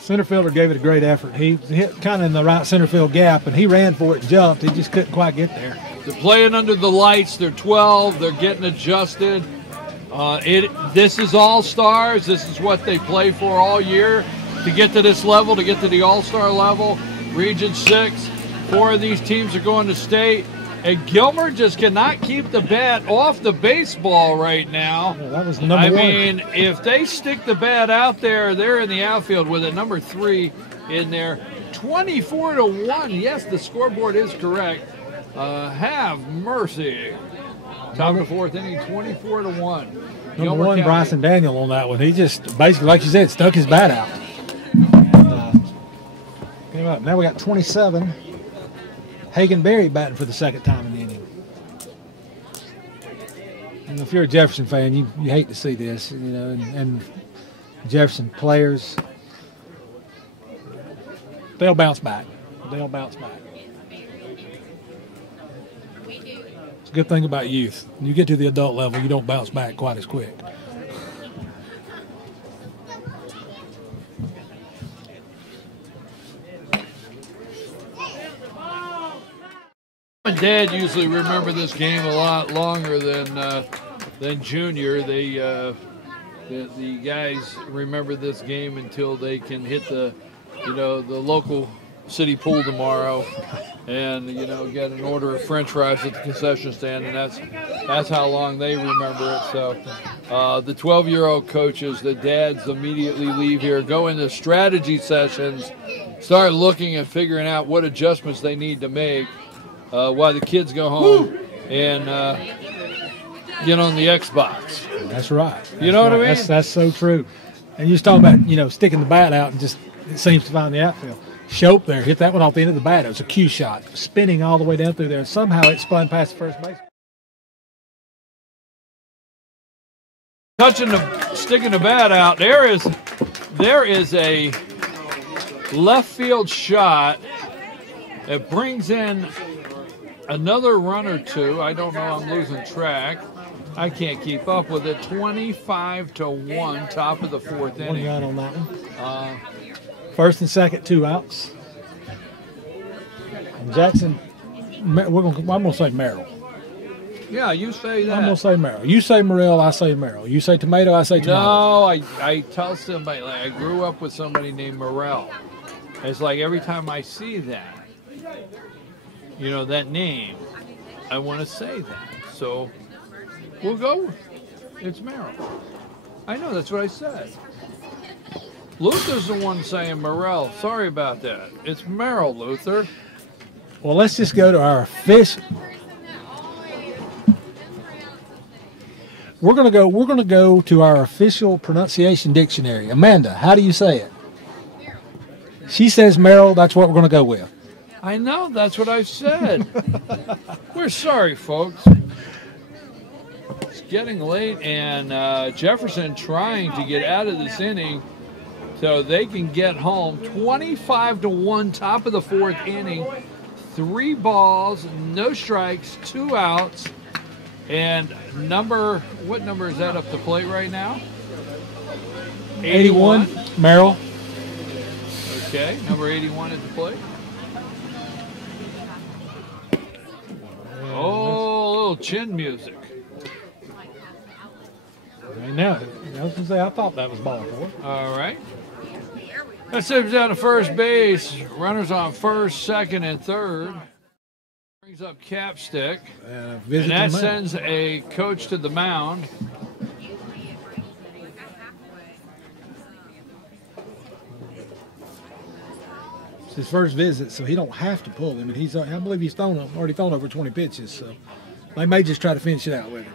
Center fielder gave it a great effort. He hit kind of in the right center field gap, and he ran for it and jumped. He just couldn't quite get there. They're playing under the lights. They're 12. They're getting adjusted. This is All-Stars. This is what they play for all year to get to this level, to get to the All-Star level. Region 6, 4 of these teams are going to state. And Gilmer just cannot keep the bat off the baseball right now. Yeah, that was number 1. I mean, if they stick the bat out there, they're in the outfield with it. Number 3 in there. 24-1. Yes, the scoreboard is correct. Have mercy. Top of the 4th inning, 24-1. Number 1, Bryson Daniel on that one. He just basically, like you said, stuck his bat out. Came up. Now we got 27. Hagen Berry batting for the second time in the inning. And if you're a Jefferson fan, you hate to see this, and Jefferson players, they'll bounce back. They'll bounce back. It's a good thing about youth. When you get to the adult level, you don't bounce back quite as quick. Mom and Dad usually remember this game a lot longer than Junior. The guys remember this game until they can hit the local city pool tomorrow, and get an order of French fries at the concession stand, and that's how long they remember it. So the 12-year-old coaches, the dads immediately leave here, go into strategy sessions, start looking and figuring out what adjustments they need to make. While the kids go home and get on the Xbox. That's right. You know what I mean? That's so true. And you're just talking about, sticking the bat out and just it seems to find the outfield. Shope there hit that one off the end of the bat. It was a cue shot, spinning all the way down through there, and somehow it spun past the first base. Sticking the bat out. There is a left field shot that brings in another run or two. I don't know. I'm losing track. I can't keep up with it. 25-1, top of the 4th inning. 1 run on that one. First and second, 2 outs. And Jackson, I'm going to say Merrill. Yeah, you say that. I'm going to say Merrill. You say Morrell, I say Merrill. You say tomato, I say tomato. No, I tell somebody, I grew up with somebody named Morrell. It's like every time I see that, that name, I want to say that. So we'll go with it. It's Merrill. I know, that's what I said. Luther's the one saying Morrell. Sorry about that. It's Merrill, Luther. Well, let's just go to our official. We're gonna go to our official pronunciation dictionary. Amanda, how do you say it? She says Merrill. That's what we're gonna go with. I know, that's what I said. We're sorry, folks. It's getting late, and Jefferson trying to get out of this inning so they can get home. 25-1, top of the fourth inning. 3 balls, no strikes, 2 outs. And what number is that up the plate right now? 81, Merrill. Okay, number 81 at the plate. Oh, a little chin music. Right now, I was gonna say, I thought that was ball 4. All right. That sends him down to first base. Runners on first, second, and third. Brings up Capstick. And that sends a coach to the mound. It's his first visit, so he don't have to pull him. And I believe he's already thrown over 20 pitches, so they may just try to finish it out with him.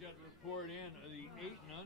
Just got to report in the 8 and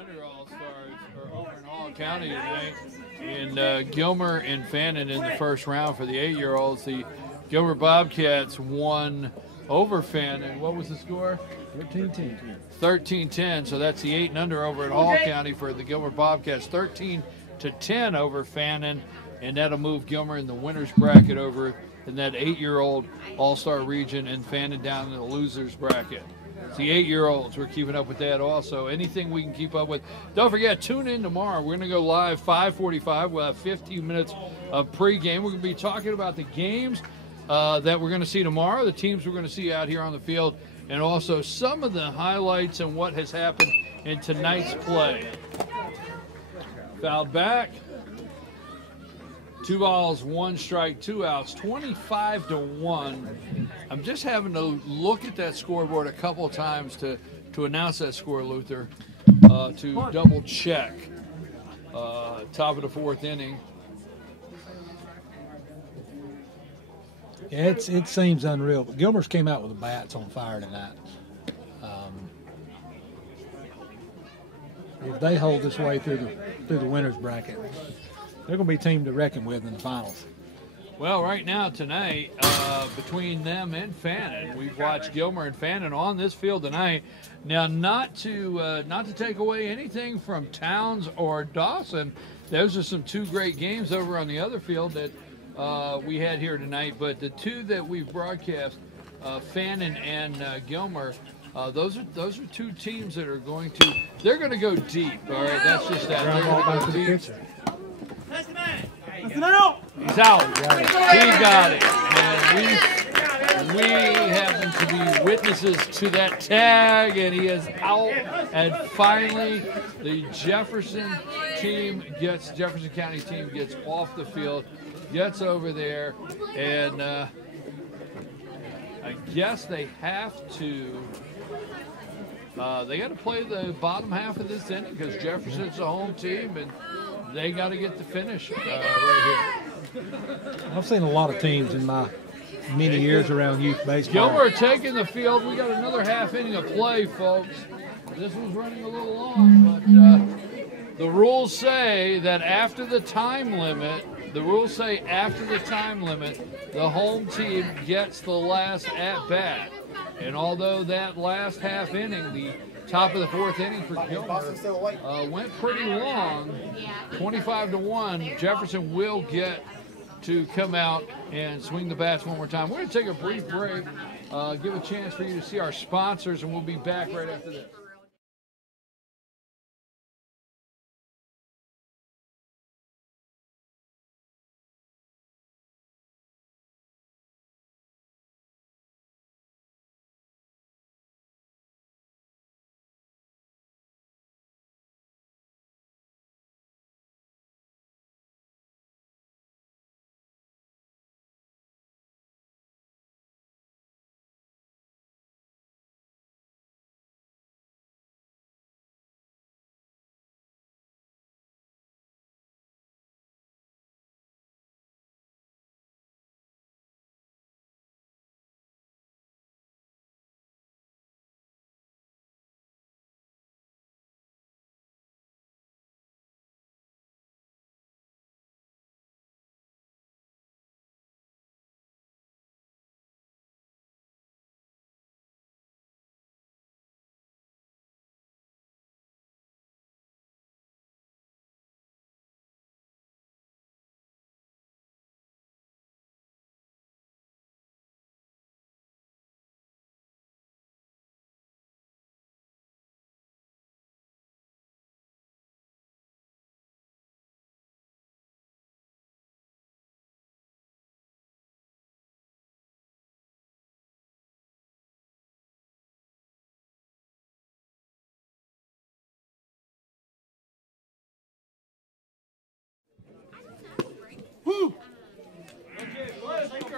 under All-Stars are over in Hall County today. And Gilmer and Fannin in the first round for the 8-year-olds. The Gilmer Bobcats won over Fannin. What was the score? 13-10. 13-10. So that's the 8 and under over at Hall County for the Gilmer Bobcats. 13-10 over Fannin. And that'll move Gilmer in the winner's bracket over in that 8-year-old All-Star region, and Fannin down in the loser's bracket. It's the 8-year-olds. We're keeping up with that also. Anything we can keep up with. Don't forget, tune in tomorrow. We're going to go live 5:45. We'll have 15 minutes of pregame. We're going to be talking about the games that we're going to see tomorrow, the teams we're going to see out here on the field, and also some of the highlights and what has happened in tonight's play. Fouled back. 2 balls, 1 strike, 2 outs, 25-1. I'm just having to look at that scoreboard a couple of times to announce that score, Luther, to double check. Top of the fourth inning. Yeah, it seems unreal. But Gilmer's came out with the bats on fire tonight. If they hold this way through the winner's bracket, they're going to be a team to reckon with in the finals. Well, right now tonight, between them and Fannin, we've watched Gilmer and Fannin on this field tonight. Now, not to take away anything from Towns or Dawson, those are some 2 great games over on the other field that we had here tonight. But the 2 that we've broadcast, Fannin and Gilmer, those are 2 teams that are going to go deep. All right, that's just that. They're going to go deep. He's out. He got it. And we happen to be witnesses to that tag, and he is out. And finally, the Jefferson County team gets off the field, gets over there, and I guess they have to. They got to play the bottom half of this inning because Jefferson's a home team, and they got to get the finish right here. I've seen a lot of teams in my many years around youth baseball. Gilmer taking the field. We got another half inning of play, folks. This was running a little long, but the rules say that after the time limit, the home team gets the last at-bat. And although that last half inning, the top of the fourth inning for Gilmer, went pretty long, 25-1, Jefferson will get to come out and swing the bats one more time. We're going to take a brief break, give a chance for you to see our sponsors, and we'll be back right after this.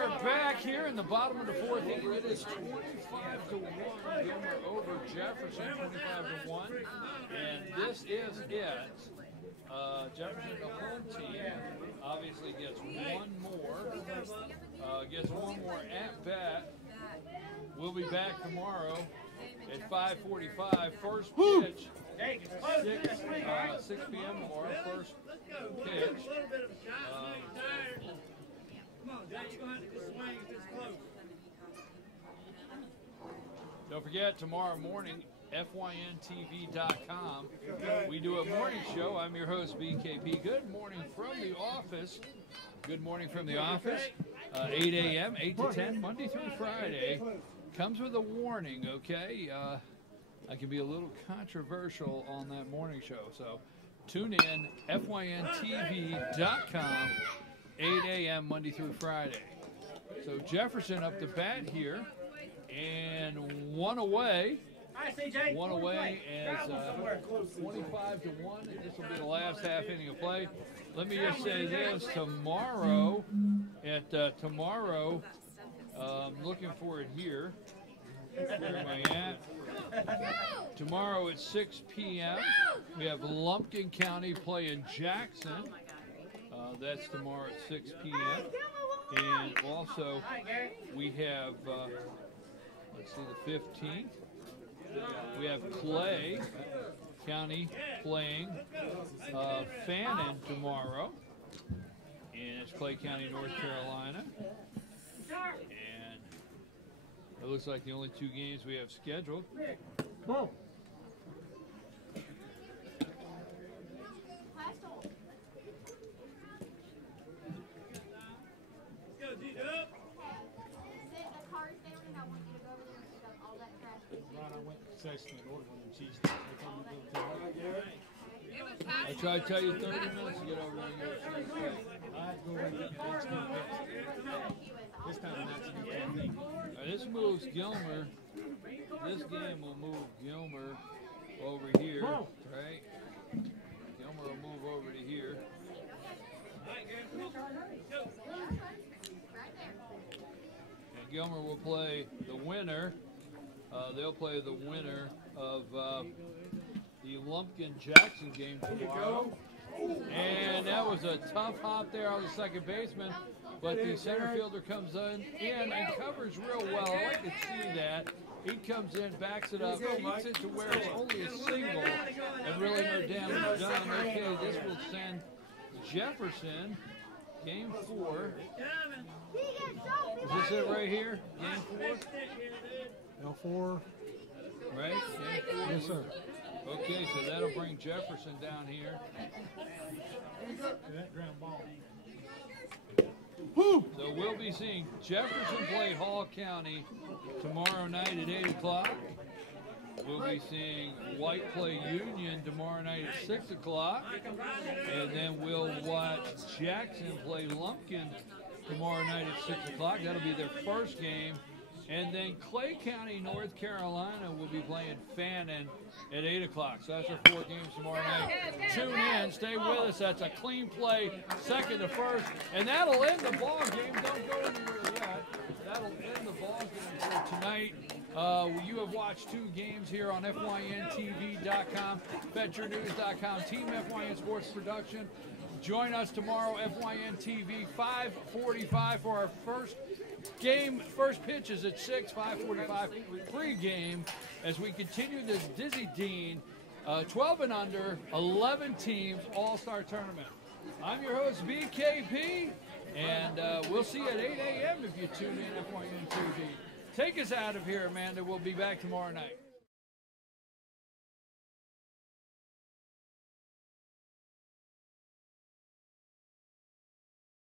are back here in the bottom of the fourth inning. It is 25-1. Gilmer over Jefferson, 25-1. And this is it. Jefferson, the home team, obviously gets one more. Gets one more at bat. We'll be back tomorrow at 5:45. First pitch, 6 p.m. tomorrow. First pitch. Come on, Jack, you're going to have to swing if it's close. Don't forget, tomorrow morning, FYNTV.com. We do a morning show. I'm your host, BKP. Good morning from the office. Good morning from the office. 8 a.m., 8 to 10, Monday through Friday. Comes with a warning, okay? I can be a little controversial on that morning show. So tune in, FYNTV.com, 8 a.m. Monday through Friday. So Jefferson up to bat here, and one away. One away as 25-1. This will be the last half inning of play. Let me just say this: tomorrow, looking for it here. Where am I at? Tomorrow at 6 p.m. we have Lumpkin County playing Jackson. That's tomorrow at 6 p.m. And also we have, let's see, the 15th. We have Clay County playing Fannin tomorrow. And it's Clay County, North Carolina. And it looks like the only two games we have scheduled. Whoa. Go, D-Dub. Right, I went to Session and ordered one of them cheese sticks. They told me to go to I tried to tell you 30 minutes to get over there and get a cheese steak. I had to go over and get the big steak. This time that's a good thing. This moves Gilmer. This game will move Gilmer over here, right? Gilmer will move over to here. And Gilmer will play the winner. They'll play the winner of the Lumpkin-Jackson game tomorrow. And that was a tough hop there on the second baseman, but the center fielder comes in and covers real well. I like to see that. He comes in, backs it up, keeps it to where it's only a single, and really no damage done. Okay, this will send Jefferson, game 4. Is this it right here? Game 4? L4. Right? Game 4? Yes, sir. Okay, so that'll bring Jefferson down here. That ground ball. So we'll be seeing Jefferson play Hall County tomorrow night at 8 o'clock. We'll be seeing White play Union tomorrow night at 6 o'clock. And then we'll watch Jackson play Lumpkin tomorrow night at 6 o'clock. That'll be their first game. And then Clay County, North Carolina will be playing Fannin at 8 o'clock. So that's our 4 games tomorrow night. Tune in, stay with us. That's a clean play, second to first. And that'll end the ball game. Don't go anywhere yet. That'll end the ball game for tonight. You have watched 2 games here on FYNTV.com, FetcherNews.com, Team FYN Sports Production. Join us tomorrow, FYN-TV, 5:45 for our first game. First pitch is at 6, 5:45 pre-game as we continue this Dizzy Dean 12 and under, 11 teams all-star tournament. I'm your host, BKP, and we'll see you at 8 a.m. if you tune in FYN-TV. Take us out of here, Amanda. We'll be back tomorrow night.